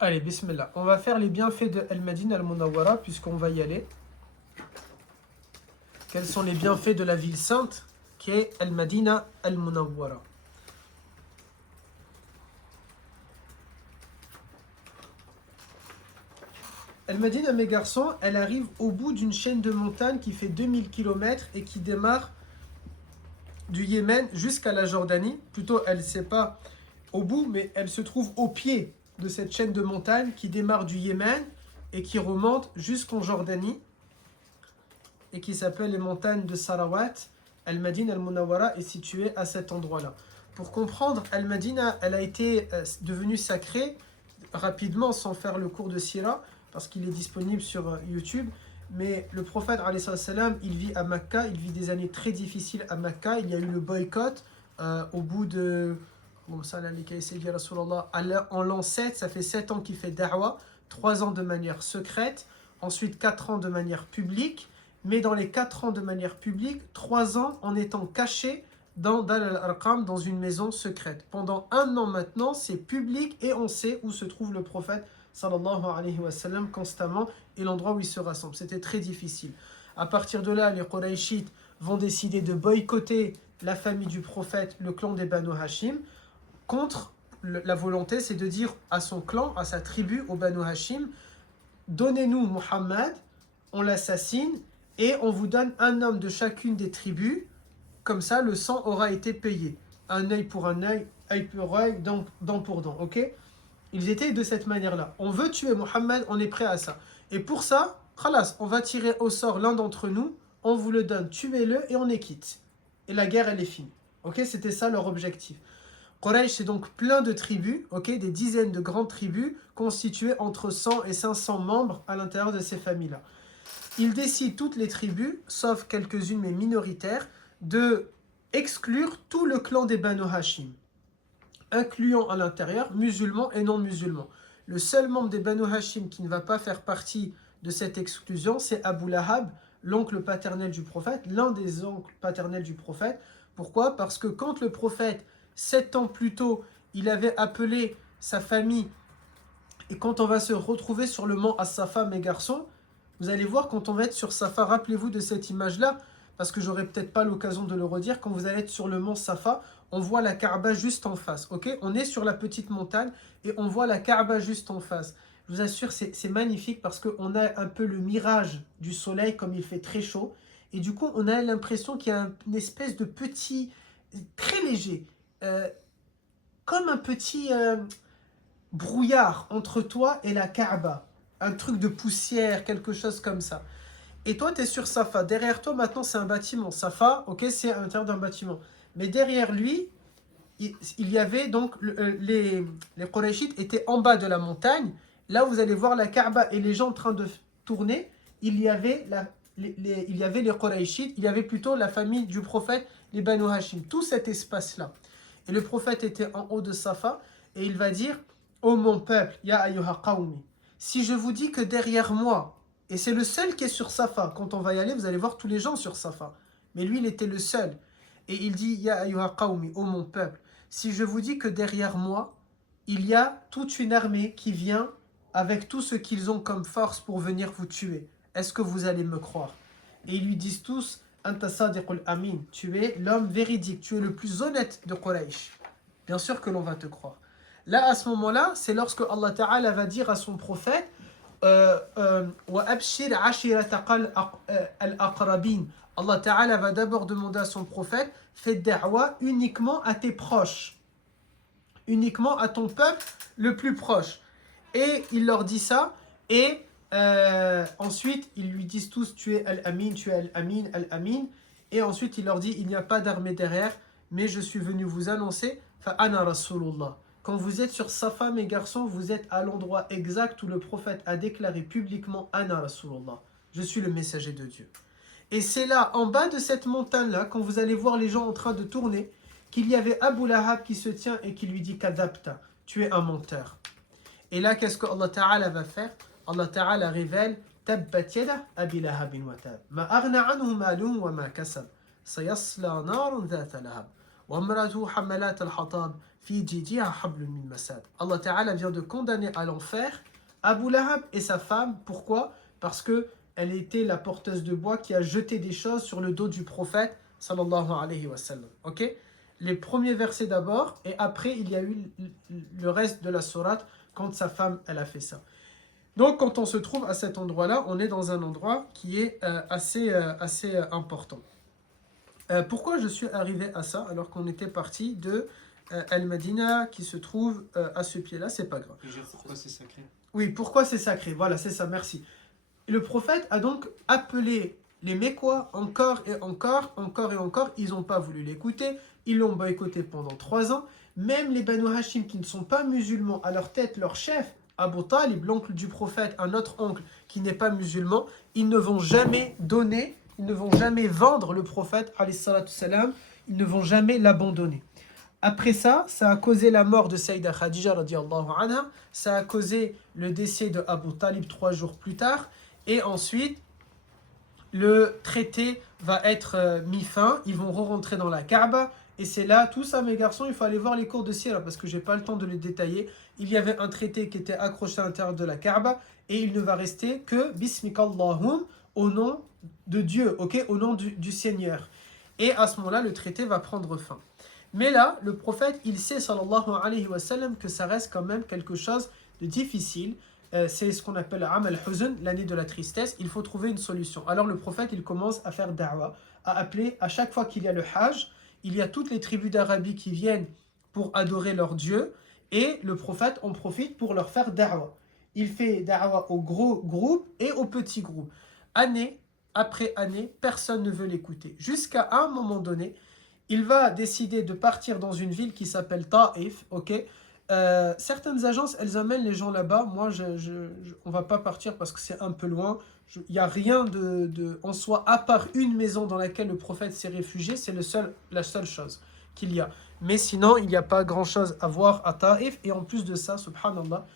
Allez, bismillah. On va faire les bienfaits de Al-Madina al-Munawwara puisqu'on va y aller. Quels sont les bienfaits de la ville sainte qui est Al-Madina al-Munawwara? Al-Madina, mes garçons, elle arrive au bout d'une chaîne de montagnes qui fait 2000 km et qui démarre du Yémen jusqu'à la Jordanie. Plutôt, elle ne sait pas au bout, mais elle se trouve au pied de cette chaîne de montagnes qui démarre du Yémen et qui remonte jusqu'en Jordanie et qui s'appelle les montagnes de Sarawat. Al-Madina al-Munawwara est située à cet endroit-là. Pour comprendre, Al-Madina, elle a été devenue sacrée rapidement sans faire le cours de Sira parce qu'il est disponible sur YouTube. Mais le prophète, salam, il vit à Mecca, il vit des années très difficiles à Mecca. Il y a eu le boycott au bout de... En l'an 7, ça fait 7 ans qu'il fait da'wa, 3 ans de manière secrète, ensuite 4 ans de manière publique, mais dans les 4 ans de manière publique, 3 ans en étant caché dans Dar al-Arqam, dans une maison secrète. Pendant 1 an maintenant, c'est public et on sait où se trouve le prophète sallallahu alayhi wa sallam constamment et l'endroit où il se rassemble. C'était très difficile. À partir de là, les Qurayshites vont décider de boycotter la famille du prophète, le clan des Banu Hashim, contre la volonté, c'est de dire à son clan, à sa tribu, au Banu Hashim, donnez-nous Muhammad, on l'assassine et on vous donne un homme de chacune des tribus, comme ça le sang aura été payé. Un œil pour un œil, œil pour œil, dent pour dent, ok? Ils étaient de cette manière-là. On veut tuer Muhammad, on est prêt à ça. Et pour ça, khalas, on va tirer au sort l'un d'entre nous, on vous le donne, tuez-le et on est quitte. Et la guerre, elle est finie. Ok, c'était ça leur objectif. Quraysh, c'est donc plein de tribus, ok, des dizaines de grandes tribus constituées entre 100 et 500 membres à l'intérieur de ces familles-là. Ils décident, toutes les tribus, sauf quelques-unes mais minoritaires, de exclure tout le clan des Banu Hashim, incluant à l'intérieur musulmans et non musulmans. Le seul membre des Banu Hashim qui ne va pas faire partie de cette exclusion, c'est Abu Lahab, l'oncle paternel du prophète, l'un des oncles paternels du prophète. Pourquoi? Parce que quand le prophète, 7 ans plus tôt, il avait appelé sa famille, et quand on va se retrouver sur le mont As-Safa, mes garçons, vous allez voir quand on va être sur Safa, rappelez-vous de cette image-là, parce que j'aurai peut-être pas l'occasion de le redire, quand vous allez être sur le mont Safa, on voit la Kaaba juste en face, ok? On est sur la petite montagne et on voit la Kaaba juste en face. Je vous assure, c'est magnifique parce qu'on a un peu le mirage du soleil comme il fait très chaud. Et du coup, on a l'impression qu'il y a une espèce de petit, très léger, euh, comme un petit brouillard entre toi et la Kaaba. Un truc de poussière, quelque chose comme ça. Et toi, tu es sur Safa. Derrière toi, maintenant, c'est un bâtiment. Safa, ok, c'est à l'intérieur d'un bâtiment. Mais derrière lui, il y avait donc les Qurayshites étaient en bas de la montagne. Là, vous allez voir la Kaaba et les gens en train de tourner. Il y avait les Qurayshites, il y avait plutôt la famille du prophète, les Banu Hashim. Tout cet espace-là. Et le prophète était en haut de Safa et il va dire: ô mon peuple, ya ayyuha qawmi, si je vous dis que derrière moi, et c'est le seul qui est sur Safa, quand on va y aller, vous allez voir tous les gens sur Safa. Mais lui, il était le seul. Et il dit: ya ayyuha qawmi, ô mon peuple, si je vous dis que derrière moi, il y a toute une armée qui vient avec tout ce qu'ils ont comme force pour venir vous tuer, est-ce que vous allez me croire? Et ils lui disent tous: Anta sadiqul amin, tu es l'homme véridique, tu es le plus honnête de Quraysh. Bien sûr que l'on va te croire. Là, à ce moment-là, c'est lorsque Allah Ta'ala va dire à son prophète: Wa abshir ashirataqal al-aqrabin. Allah Ta'ala va d'abord demander à son prophète: fais da'wa uniquement à tes proches, uniquement à ton peuple le plus proche. Et il leur dit ça, et ensuite ils lui disent tous: tu es Al-Amin, tu es Al-Amin, Al-Amin. Et ensuite il leur dit: il n'y a pas d'armée derrière, mais je suis venu vous annoncer, Fa'ana Rasulullah. Quand vous êtes sur Safa, mes garçons, vous êtes à l'endroit exact où le prophète a déclaré publiquement: Ana Rasulullah, je suis le messager de Dieu. Et c'est là, en bas de cette montagne-là, quand vous allez voir les gens en train de tourner, qu'il y avait Abu Lahab qui se tient et qui lui dit: Kadhabta, tu es un menteur. Et là, qu'est-ce que Allah Ta'ala va faire? Allah Ta'ala révèle: Tabbat yada Abi Lahabin wa tab. Ma aghna anhu maluhu wa ma kasab. Sayasla narun dhata lahab. وَامْرَأَتُهُ حَمَّالَةَ الْحَطَبِ فِي جِيدِهَا حَبْلٌ مِّن مَّسَدٍ. Allah Ta'ala vient de condamner à l'enfer Abu Lahab et sa femme. Pourquoi? Parce que elle était la porteuse de bois qui a jeté des choses sur le dos du prophète sallallahu alayhi wa sallam. Ok? Les premiers versets d'abord, et après il y a eu le reste de la sourate quand sa femme elle a fait ça. Donc quand on se trouve à cet endroit-là, on est dans un endroit qui est assez important. Pourquoi je suis arrivé à ça alors qu'on était parti de Al-Madina qui se trouve à ce pied-là? C'est pas grave. Pourquoi c'est sacré? Oui, pourquoi c'est sacré? Voilà, c'est ça, merci. Le prophète a donc appelé les Mécois encore et encore. Ils n'ont pas voulu l'écouter. Ils l'ont boycotté pendant 3 ans. Même les Banu Hashim qui ne sont pas musulmans, à leur tête, leur chef, Abu Talib, l'oncle du prophète, un autre oncle qui n'est pas musulman, ils ne vont jamais donner, ils ne vont jamais vendre le prophète, alayhi salatu salam, ils ne vont jamais l'abandonner. Après ça, ça a causé la mort de Sayyida Khadija radiallahu anha, ça a causé le décès de Abu Talib 3 jours plus tard, et ensuite, le traité va être mis fin, ils vont re-rentrer dans la Kaaba, et c'est là, tout ça mes garçons, il faut aller voir les cours de sira parce que j'ai pas le temps de les détailler. Il y avait un traité qui était accroché à l'intérieur de la Kaaba, et il ne va rester que Bismikallahum, au nom de Dieu, ok, au nom du Seigneur. Et à ce moment-là, le traité va prendre fin. Mais là, le prophète, il sait, sallallahu alayhi wa sallam, que ça reste quand même quelque chose de difficile. C'est ce qu'on appelle Amal Huzn, l'année de la tristesse. Il faut trouver une solution. Alors le prophète, il commence à faire da'wa, à appeler, à chaque fois qu'il y a le Hajj, il y a toutes les tribus d'Arabie qui viennent pour adorer leur Dieu, et le prophète en profite pour leur faire da'wa. Il fait da'wa aux gros groupes et aux petits groupes. Année après année, personne ne veut l'écouter. Jusqu'à un moment donné, il va décider de partir dans une ville qui s'appelle Taïf, ok? Certaines agences, elles amènent les gens là-bas. Moi, on va pas partir parce que c'est un peu loin. Il n'y a rien en soi, à part une maison dans laquelle le prophète s'est réfugié. C'est la seule chose qu'il y a. Mais sinon, il n'y a pas grand-chose à voir à Taïf. Et en plus de ça, subhanallah,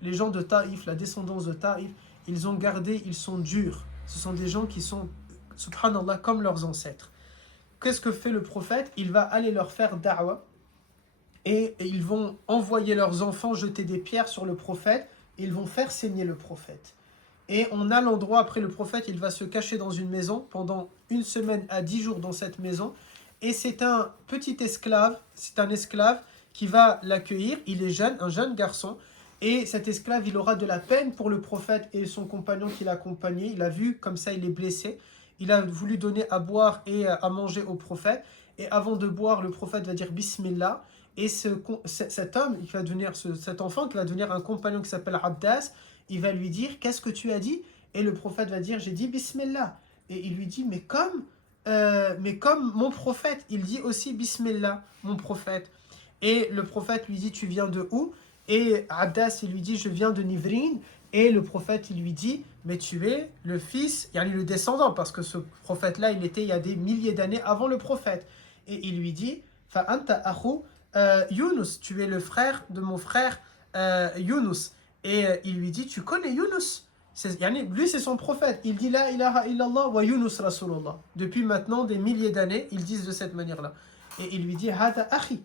les gens de Taïf, la descendance de Taïf, ils sont durs. Ce sont des gens qui sont, subhanallah, comme leurs ancêtres. Qu'est-ce que fait le prophète? Il va aller leur faire da'wa et ils vont envoyer leurs enfants jeter des pierres sur le prophète et ils vont faire saigner le prophète. Et on a l'endroit, après le prophète, il va se cacher dans une maison pendant 1 semaine à 10 jours dans cette maison. Et c'est un petit esclave, qui va l'accueillir. Il est jeune, un jeune garçon. Et cet esclave, il aura de la peine pour le prophète et son compagnon qui l'accompagnait. Il a vu comme ça, il est blessé. Il a voulu donner à boire et à manger au prophète. Et avant de boire, le prophète va dire Bismillah. Et cet homme, cet enfant qui va devenir un compagnon qui s'appelle Addas, il va lui dire qu'est-ce que tu as dit? Et le prophète va dire j'ai dit Bismillah. Et il lui dit mais comme mon prophète, il dit aussi Bismillah, mon prophète. Et le prophète lui dit tu viens de où? Et Addas il lui dit je viens de Nivrin. Et le prophète, il lui dit, mais tu es le fils, le descendant, parce que ce prophète-là, il était il y a des milliers d'années avant le prophète. Et il lui dit, Fa'anta akhu Yunus, tu es le frère de mon frère Yunus. Et il lui dit, tu connais Yunus? Lui, c'est son prophète. Il dit, La ilaha illallah wa Yunus Rasulullah. Depuis maintenant des milliers d'années, ils disent de cette manière-là. Et il lui dit, Hada akhi,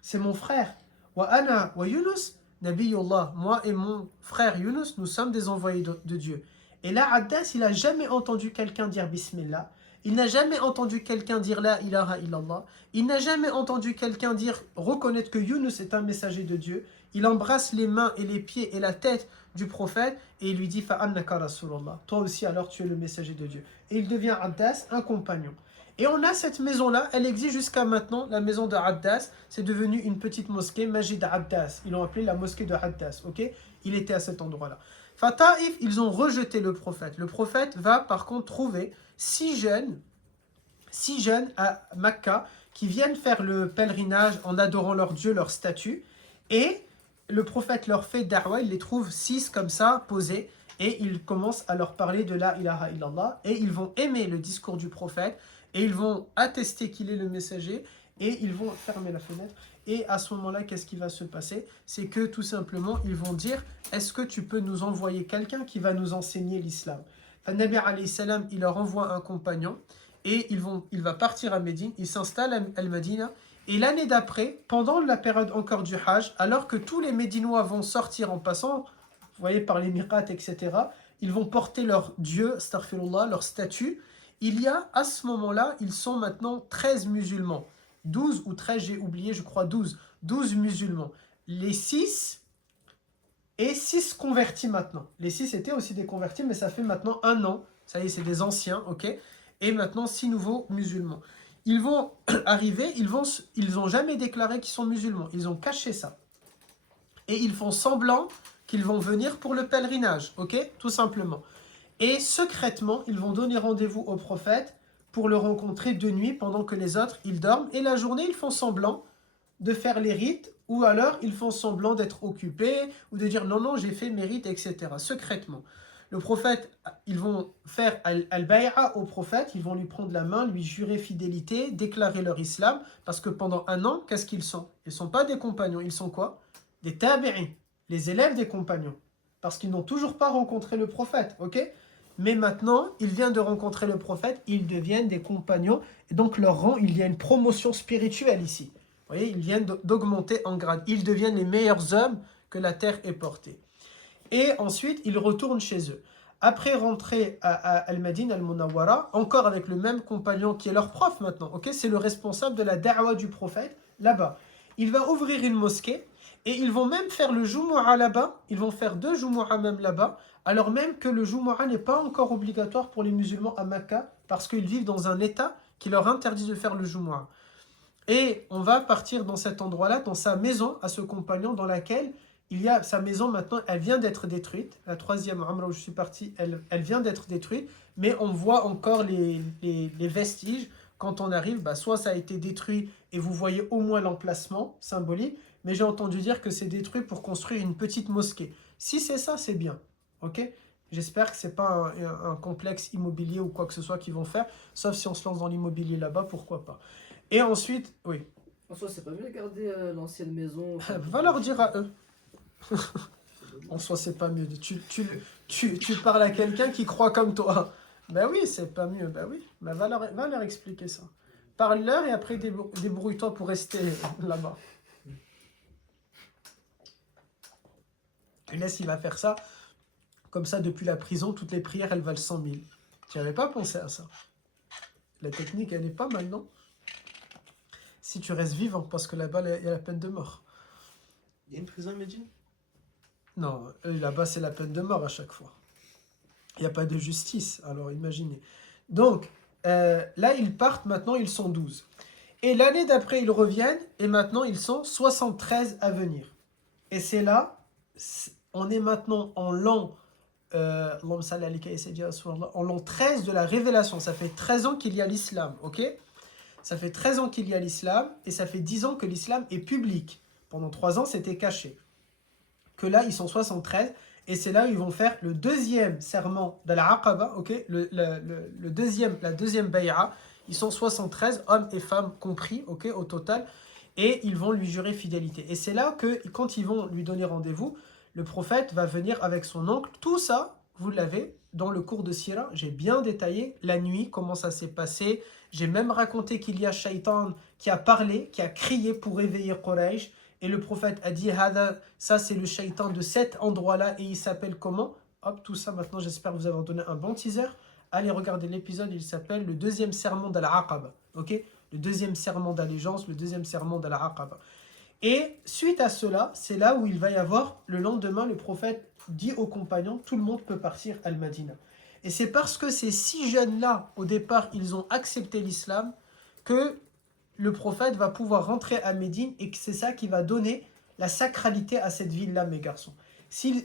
c'est mon frère. Wa ana wa Yunus Nabiyullah, moi et mon frère Yunus, nous sommes des envoyés de Dieu. Et là, Addas, il n'a jamais entendu quelqu'un dire Bismillah. Il n'a jamais entendu quelqu'un dire La ilaha illallah. Il n'a jamais entendu quelqu'un reconnaître que Yunus est un messager de Dieu. Il embrasse les mains et les pieds et la tête du prophète et il lui dit Fa'annaka Rasulullah. Toi aussi, alors tu es le messager de Dieu. Et il devient Addas, un compagnon. Et on a cette maison-là, elle existe jusqu'à maintenant, la maison de Addas, c'est devenu une petite mosquée, Majid Addas. Ils l'ont appelée la mosquée de Addas, ok? Il était à cet endroit-là. Taïf, ils ont rejeté le prophète. Le prophète va par contre trouver 6 jeunes à Makka qui viennent faire le pèlerinage en adorant leur Dieu, leur statue. Et le prophète leur fait da'wa, il les trouve 6 comme ça, posés. Et il commence à leur parler de la ilaha illallah. Et ils vont aimer le discours du prophète. Et ils vont attester qu'il est le messager et ils vont fermer la fenêtre. Et à ce moment-là, qu'est-ce qui va se passer? C'est que tout simplement, ils vont dire est-ce que tu peux nous envoyer quelqu'un qui va nous enseigner l'islam? Nabi alayhi salam, il leur envoie un compagnon et il va partir à Médine, il s'installe à Al-Madina. Et l'année d'après, pendant la période encore du Hajj, alors que tous les Médinois vont sortir en passant, vous voyez, par les miqat, etc., ils vont porter leur dieu, astaghfirullah, leur statue. Il y a, à ce moment-là, ils sont maintenant 13 musulmans. 12 ou 13, j'ai oublié, je crois 12. 12 musulmans. Les 6 et 6 convertis maintenant. Les 6 étaient aussi des convertis, mais ça fait maintenant 1 an. Ça y est, c'est des anciens, ok? Et maintenant 6 nouveaux musulmans. Ils vont arriver, ils n'ont jamais déclaré qu'ils sont musulmans. Ils ont caché ça. Et ils font semblant qu'ils vont venir pour le pèlerinage, ok? Tout simplement. Et secrètement, ils vont donner rendez-vous au prophète pour le rencontrer de nuit pendant que les autres, ils dorment. Et la journée, ils font semblant de faire les rites, ou alors ils font semblant d'être occupés, ou de dire non, non, j'ai fait mes rites, etc. Secrètement. Le prophète, ils vont faire al-bay'a au prophète, ils vont lui prendre la main, lui jurer fidélité, déclarer leur islam, parce que pendant 1 an, qu'est-ce qu'ils sont? Ils ne sont pas des compagnons, ils sont quoi? Des tabi'in, les élèves des compagnons, parce qu'ils n'ont toujours pas rencontré le prophète, ok? Mais maintenant, ils viennent de rencontrer le prophète, ils deviennent des compagnons, et donc leur rang, il y a une promotion spirituelle ici. Vous voyez, ils viennent d'augmenter en grade, ils deviennent les meilleurs hommes que la terre ait portés. Et ensuite, ils retournent chez eux. Après rentrer à Al-Madine, Al-Munawwara, encore avec le même compagnon qui est leur prof maintenant, ok? C'est le responsable de la da'wa du prophète, là-bas. Il va ouvrir une mosquée, et ils vont même faire le Jumu'ah là-bas, ils vont faire 2 Jumu'ah même là-bas, alors même que le Jumu'ah n'est pas encore obligatoire pour les musulmans à Mecca, parce qu'ils vivent dans un état qui leur interdit de faire le Jumu'ah. Et on va partir dans cet endroit-là, dans sa maison, à ce compagnon, dans laquelle il y a sa maison maintenant, elle vient d'être détruite. La 3e Umrah où je suis parti, elle vient d'être détruite, mais on voit encore les vestiges. Quand on arrive, soit ça a été détruit et vous voyez au moins l'emplacement symbolique, mais j'ai entendu dire que c'est détruit pour construire une petite mosquée. Si c'est ça, c'est bien, ok? J'espère que ce n'est pas un complexe immobilier ou quoi que ce soit qu'ils vont faire, sauf si on se lance dans l'immobilier là-bas, pourquoi pas. Et ensuite, oui. En soi, c'est pas mieux de garder l'ancienne maison. Va leur dire à eux. En soi, c'est pas mieux. Tu parles à quelqu'un qui croit comme toi. Ben oui, c'est pas mieux. Ben oui. Ben va leur expliquer ça. Parle-leur et après débrouille-toi pour rester là-bas. Et laisse, il va faire ça. Comme ça, depuis la prison, toutes les prières, elles valent 100 000. Tu n'avais pas pensé à ça. La technique, elle est pas mal, non? Si tu restes vivant, parce que là-bas, il y a la peine de mort. Il y a une prison à Médine? Non, là-bas, c'est la peine de mort à chaque fois. Il n'y a pas de justice, alors imaginez. Donc, là, ils partent, maintenant, ils sont 12. Et l'année d'après, ils reviennent, et maintenant, ils sont 73 à venir. Et c'est là, on est maintenant en l'an en l'an 13 de la révélation. Ça fait 13 ans qu'il y a l'islam, ok? Ça fait 13 ans qu'il y a l'islam, et ça fait 10 ans que l'islam est public. Pendant 3 ans, c'était caché. Que là, ils sont 73, et c'est là où ils vont faire le 2e serment de la Aqaba, ok, la deuxième bay'a. Ils sont 73, hommes et femmes compris, ok, au total, et ils vont lui jurer fidélité. Et c'est là que, quand ils vont lui donner rendez-vous, le prophète va venir avec son oncle. Tout ça, vous l'avez dans le cours de Sira. J'ai bien détaillé la nuit, comment ça s'est passé. J'ai même raconté qu'il y a Shaitan qui a parlé, qui a crié pour réveiller Quraysh. Et le prophète a dit, ça c'est le shaitan de cet endroit-là et il s'appelle comment? Hop, tout ça maintenant, j'espère vous avoir donné un bon teaser. Allez regarder l'épisode, il s'appelle le 2e serment d'Al-Aqaba. Ok? Le 2e serment d'allégeance, le 2e serment d'Al-Aqaba. Et suite à cela, c'est là où il va y avoir, le lendemain, le prophète dit aux compagnons, tout le monde peut partir à Al-Madina. Et c'est parce que ces 6 jeunes-là, au départ, ils ont accepté l'islam, que le prophète va pouvoir rentrer à Médine et que c'est ça qui va donner la sacralité à cette ville-là, mes garçons. Si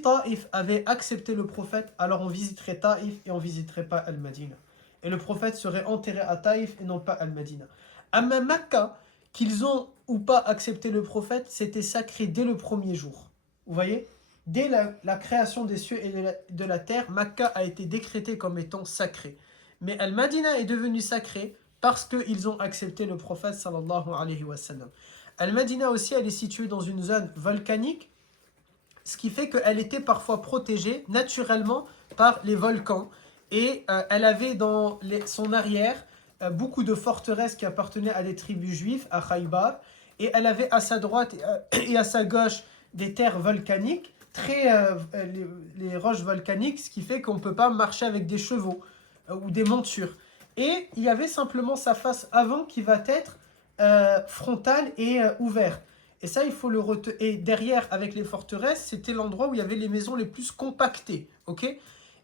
Taïf avait accepté le prophète, alors on visiterait Taïf et on ne visiterait pas Al-Madina. Et le prophète serait enterré à Taïf et non pas Al-Madina. À même Mecca, qu'ils ont ou pas accepté le prophète, c'était sacré dès le premier jour. Vous voyez? Dès la création des cieux et de la terre, Mecca a été décrété comme étant sacré. Mais Al-Madina est devenu sacré parce qu'ils ont accepté le prophète sallallahu alayhi wa sallam. Al-Madina aussi, elle est située dans une zone volcanique, ce qui fait qu'elle était parfois protégée naturellement par les volcans. Et elle avait dans son arrière beaucoup de forteresses qui appartenaient à des tribus juives, à Khaybar. Et elle avait à sa droite et à sa gauche des terres volcaniques, les roches volcaniques, ce qui fait qu'on ne peut pas marcher avec des chevaux ou des montures. Et il y avait simplement sa face avant qui va être frontale et ouverte. Et ça, il faut le retenir. Et derrière, avec les forteresses, c'était l'endroit où il y avait les maisons les plus compactées. Ok ?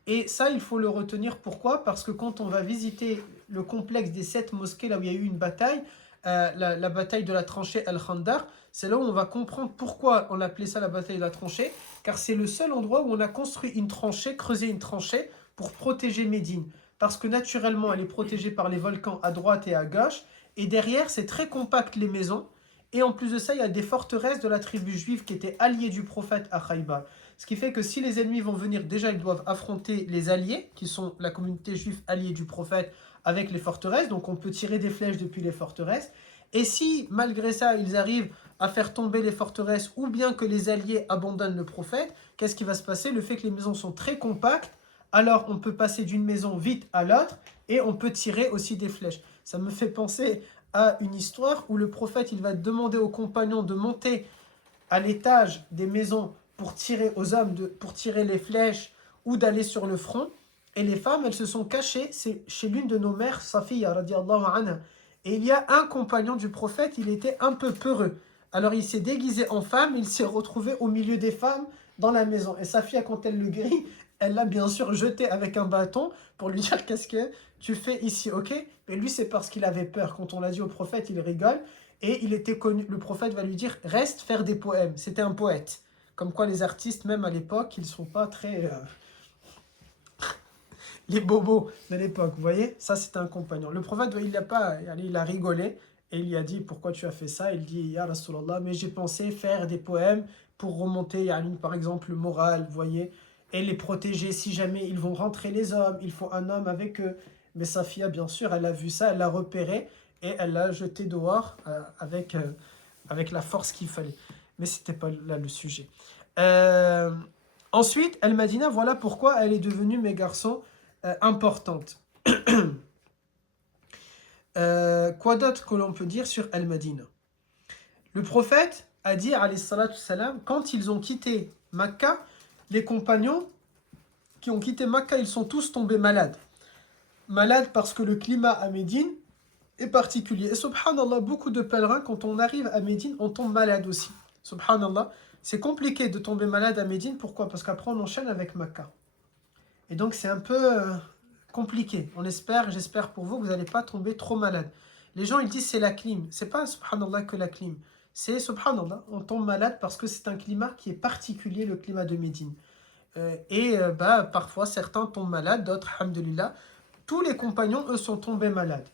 Et ça, il faut le retenir. Pourquoi ? Parce que quand on va visiter le complexe des 7 mosquées, là où il y a eu une bataille, la bataille de la tranchée Al-Khandar, c'est là où on va comprendre pourquoi on appelait ça la bataille de la tranchée, car c'est le seul endroit où on a construit une tranchée, creusé une tranchée pour protéger Médine. Parce que naturellement, elle est protégée par les volcans à droite et à gauche, et derrière, c'est très compact les maisons, et en plus de ça, il y a des forteresses de la tribu juive qui étaient alliées du prophète à Khaybar. Ce qui fait que si les ennemis vont venir, déjà ils doivent affronter les alliés, qui sont la communauté juive alliée du prophète avec les forteresses, donc on peut tirer des flèches depuis les forteresses. Et si malgré ça ils arrivent à faire tomber les forteresses ou bien que les alliés abandonnent le prophète, qu'est-ce qui va se passer? Le fait que les maisons sont très compactes, alors on peut passer d'une maison vite à l'autre et on peut tirer aussi des flèches. Ça me fait penser à une histoire où le prophète il va demander aux compagnons de monter à l'étage des maisons pour tirer aux hommes, pour tirer les flèches ou d'aller sur le front. Et les femmes, elles se sont cachées, c'est chez l'une de nos mères, Safiya radiallahu anha. Et il y a un compagnon du prophète, il était un peu peureux. Alors il s'est déguisé en femme, il s'est retrouvé au milieu des femmes dans la maison. Et Safiya, quand elle le guérit, elle l'a bien sûr jeté avec un bâton pour lui dire qu'est-ce que tu fais ici, ok? Mais lui, c'est parce qu'il avait peur. Quand on l'a dit au prophète, il rigole. Et il était connu, le prophète va lui dire, reste faire des poèmes. C'était un poète. Comme quoi les artistes, même à l'époque, ils ne sont pas très... les bobos de l'époque, vous voyez? Ça, c'était un compagnon. Le prophète, il a rigolé et il lui a dit, pourquoi tu as fait ça? Il dit, Ya Rasulallah, mais j'ai pensé faire des poèmes pour remonter, par exemple, le moral, vous voyez? Et les protéger si jamais ils vont rentrer les hommes, il faut un homme avec eux. Mais Safia, bien sûr, elle a vu ça, elle l'a repéré et elle l'a jeté dehors avec la force qu'il fallait. Mais ce n'était pas là le sujet. Ensuite, Al-Madina, voilà pourquoi elle est devenue, mes garçons, importante. Quoi d'autre que l'on peut dire sur Al-Madina? Le prophète a dit, alayhi salatu salam, quand ils ont quitté Makkah, les compagnons qui ont quitté Makkah, ils sont tous tombés malades. Malades parce que le climat à Médine est particulier. Et subhanallah, beaucoup de pèlerins, quand on arrive à Médine, on tombe malade aussi. Subhanallah, c'est compliqué de tomber malade à Médine. Pourquoi? Parce qu'après, on enchaîne avec Makkah. Et donc, c'est un peu compliqué. J'espère pour vous que vous n'allez pas tomber trop malade. Les gens, ils disent c'est la clim. C'est pas, subhanallah, que la clim. C'est, subhanallah, on tombe malade parce que c'est un climat qui est particulier, le climat de Médine. Parfois, certains tombent malades, d'autres, alhamdulillah. Tous les compagnons, eux, sont tombés malades.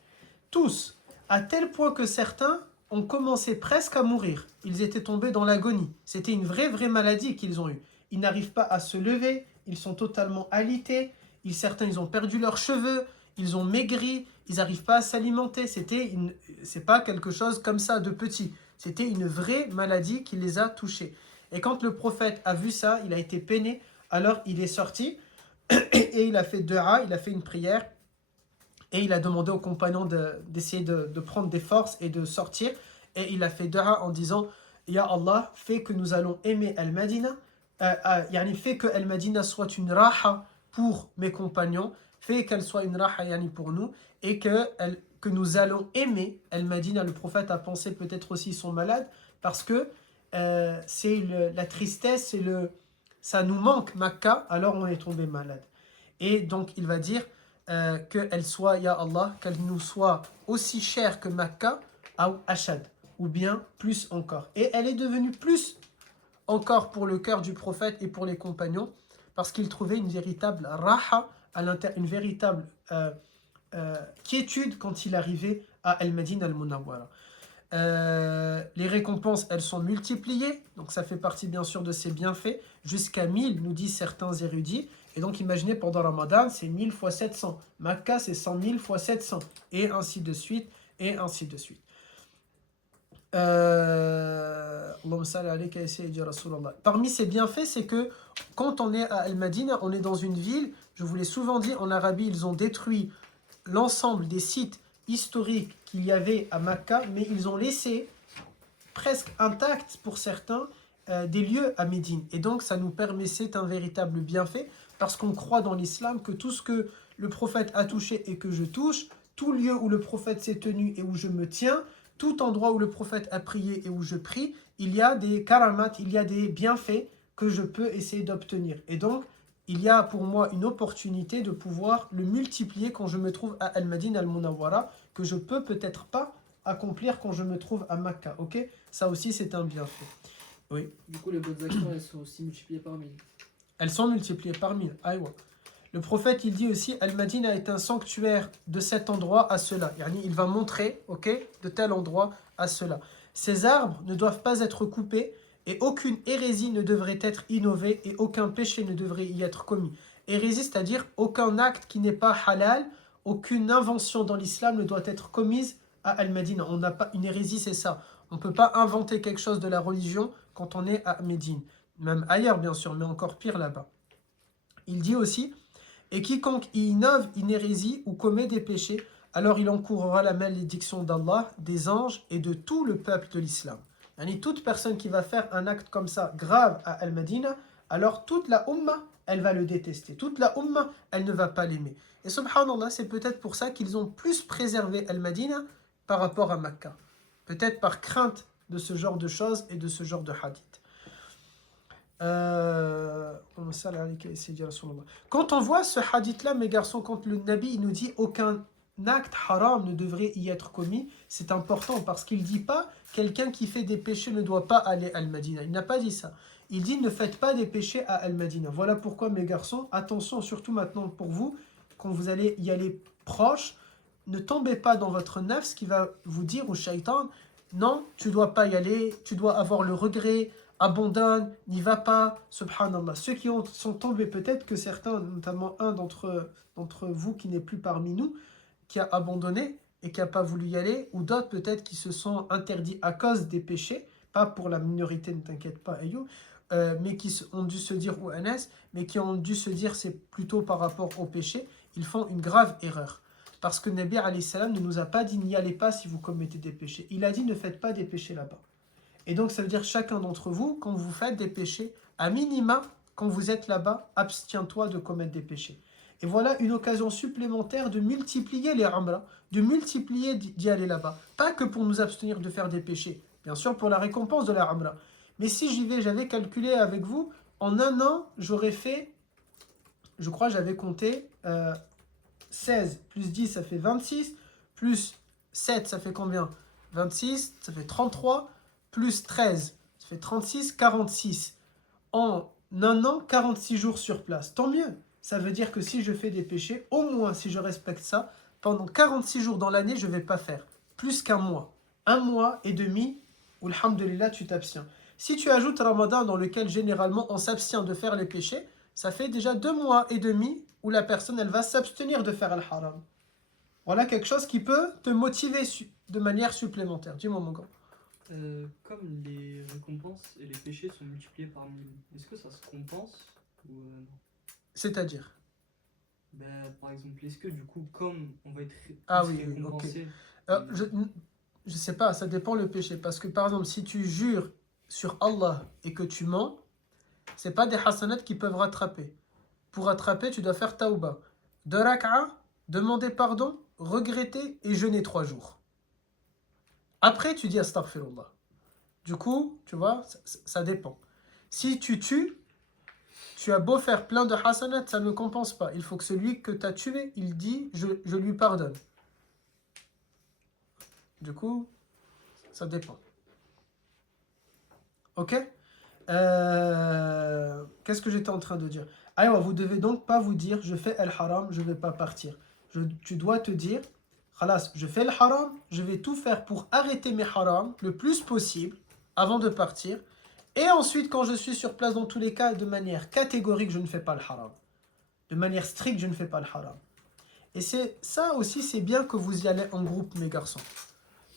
Tous. À tel point que certains ont commencé presque à mourir. Ils étaient tombés dans l'agonie. C'était une vraie maladie qu'ils ont eue. Ils n'arrivent pas à se lever, ils sont totalement alités, certains ils ont perdu leurs cheveux, ils ont maigri, ils n'arrivent pas à s'alimenter. C'est pas quelque chose comme ça de petit. C'était une vraie maladie qui les a touchés. Et quand le prophète a vu ça, il a été peiné, alors il est sorti et il a fait dua, il a fait une prière et il a demandé aux compagnons d'essayer de prendre des forces et de sortir. Et il a fait dua en disant, Ya Allah, fais que nous allons aimer Al-Madina, fait que Al-Madina soit une raha pour mes compagnons, fait qu'elle soit une raha pour nous, et que nous allons aimer Al-Madina. Le prophète a pensé peut-être aussi qu'ils sont malades, parce que c'est la tristesse, ça nous manque Makkah, alors on est tombé malade. Et donc il va dire qu'elle soit, Ya Allah, qu'elle nous soit aussi chère que Makkah, ou Ashad, ou bien plus encore. Et elle est devenue plus encore pour le cœur du prophète et pour les compagnons, parce qu'ils trouvaient une véritable raha, une véritable quiétude quand il arrivait à Al-Madina al-Munawwara. Les récompenses, elles sont multipliées, donc ça fait partie bien sûr de ses bienfaits, jusqu'à 1000, nous disent certains érudits. Et donc imaginez, pendant Ramadan, c'est 1000 fois 700. Makkah, c'est 100 000 fois 700. Et ainsi de suite, et ainsi de suite. Parmi ces bienfaits, c'est que quand on est à Al-Madina, on est dans une ville Je vous l'ai souvent dit, en Arabie, ils ont détruit l'ensemble des sites historiques qu'il y avait à Makka, mais ils ont laissé presque intacts pour certains des lieux à Médine. Et donc ça nous permet, c'est un véritable bienfait, parce qu'on croit dans l'islam que tout ce que le prophète a touché et que je touche, tout lieu où le prophète s'est tenu et où je me tiens, tout endroit où le prophète a prié et où je prie, il y a des karamat, il y a des bienfaits que je peux essayer d'obtenir. Et donc, il y a pour moi une opportunité de pouvoir le multiplier quand je me trouve à Al-Madine Al-Munawwara, que je peux peut-être pas accomplir quand je me trouve à Makkah. Ok? Ça aussi, c'est un bienfait. Oui. Du coup, les bonnes actions, elles sont aussi multipliées par 1000. Elles sont multipliées par 1000. Aïwa. Le prophète, il dit aussi, Al-Madina est un sanctuaire de cet endroit à cela. Yani, il va montrer, ok, de tel endroit à cela. Ces arbres ne doivent pas être coupés et aucune hérésie ne devrait être innovée et aucun péché ne devrait y être commis. Hérésie, c'est-à-dire aucun acte qui n'est pas halal, aucune invention dans l'islam ne doit être commise à Al-Madina. On n'a pas une hérésie, c'est ça. On ne peut pas inventer quelque chose de la religion quand on est à Médine. Même ailleurs, bien sûr, mais encore pire là-bas. Il dit aussi, et quiconque y innove une hérésie ou commet des péchés, alors il encourra la malédiction d'Allah, des anges et de tout le peuple de l'islam. Yani toute personne qui va faire un acte comme ça, grave à Al-Madina, alors toute la Ummah, elle va le détester. Toute la Ummah, elle ne va pas l'aimer. Et subhanallah, c'est peut-être pour ça qu'ils ont plus préservé Al-Madina par rapport à Makkah. Peut-être par crainte de ce genre de choses et de ce genre de hadith. Quand on voit ce hadith-là, mes garçons, quand le Nabi il nous dit aucun acte haram ne devrait y être commis, c'est important parce qu'il ne dit pas quelqu'un qui fait des péchés ne doit pas aller à Al-Madina. Il n'a pas dit ça. Il dit ne faites pas des péchés à Al-Madina. Voilà pourquoi, mes garçons, attention, surtout maintenant pour vous, quand vous allez y aller proche, ne tombez pas dans votre nafs qui va vous dire au shaitan, non, tu ne dois pas y aller, tu dois avoir le regret, abandonne, n'y va pas, subhanallah. Ceux qui sont tombés, peut-être que certains, notamment un d'entre vous qui n'est plus parmi nous, qui a abandonné et qui n'a pas voulu y aller, ou d'autres peut-être qui se sont interdits à cause des péchés, pas pour la minorité, ne t'inquiète pas, Ayou, mais qui ont dû se dire, ou Anas, mais qui ont dû se dire c'est plutôt par rapport au péché, ils font une grave erreur. Parce que Nabi alayhi salam ne nous a pas dit n'y allez pas si vous commettez des péchés. Il a dit ne faites pas des péchés là-bas. Et donc ça veut dire chacun d'entre vous, quand vous faites des péchés, à minima, quand vous êtes là-bas, abstiens-toi de commettre des péchés. Et voilà une occasion supplémentaire de multiplier les umrah, de multiplier d'y aller là-bas. Pas que pour nous abstenir de faire des péchés, bien sûr pour la récompense de la umrah. Mais si j'y vais, j'avais calculé avec vous, en un an, j'aurais fait, je crois j'avais compté 16 plus 10, ça fait 26, plus 7, ça fait combien? 26, ça fait 33, plus 13, ça fait 36, 46. En un an, 46 jours sur place. Tant mieux. Ça veut dire que si je fais des péchés, au moins si je respecte ça, pendant 46 jours dans l'année, je ne vais pas faire. Plus qu'un mois. Un mois et demi, où alhamdulillah, tu t'abstiens. Si tu ajoutes Ramadan dans lequel généralement on s'abstient de faire les péchés, ça fait déjà 2 mois et demi où la personne elle va s'abstenir de faire al-haram. Voilà quelque chose qui peut te motiver de manière supplémentaire. Dis-moi mon gars. Comme les récompenses et les péchés sont multipliés par 1000, est-ce que ça se compense ou non? C'est-à-dire Par exemple, est-ce que du coup, comme on va être ok. récompensé, Je sais pas, ça dépend le péché. Parce que par exemple, si tu jures sur Allah et que tu mens, c'est pas des hasanats qui peuvent rattraper. Pour rattraper, tu dois faire tauba. 2 rak'a, demander pardon, regretter et jeûner 3 jours. Après, tu dis astaghfirullah. Du coup, tu vois, ça dépend. Si tu tues, tu as beau faire plein de hasanat, ça ne compense pas. Il faut que celui que tu as tué, il dit je lui pardonne. Du coup, ça dépend. Ok? Qu'est-ce que j'étais en train de dire? Alors, vous devez donc pas vous dire je fais al-haram, je ne vais pas partir. Tu dois te dire khalas, je fais le haram, je vais tout faire pour arrêter mes harams le plus possible avant de partir. Et ensuite, quand je suis sur place, dans tous les cas, de manière catégorique, je ne fais pas le haram. De manière stricte, je ne fais pas le haram. Et c'est ça aussi, c'est bien que vous y allez en groupe, mes garçons.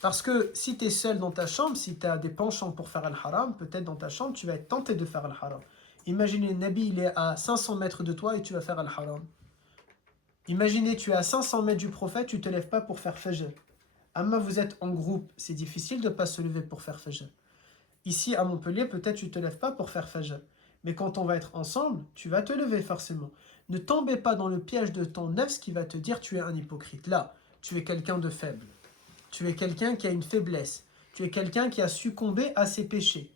Parce que si tu es seul dans ta chambre, si tu as des penchants pour faire le haram, peut-être dans ta chambre, tu vas être tenté de faire le haram. Imaginez, Nabi, il est à 500 mètres de toi et tu vas faire le haram. Imaginez, tu es à 500 mètres du prophète, tu ne te lèves pas pour faire fajr. Amma, vous êtes en groupe, c'est difficile de ne pas se lever pour faire fajr. Ici, à Montpellier, peut-être tu ne te lèves pas pour faire fajr. Mais quand on va être ensemble, tu vas te lever forcément. Ne tombez pas dans le piège de ton nefs qui va te dire tu es un hypocrite. Là, tu es quelqu'un de faible. Tu es quelqu'un qui a une faiblesse. Tu es quelqu'un qui a succombé à ses péchés.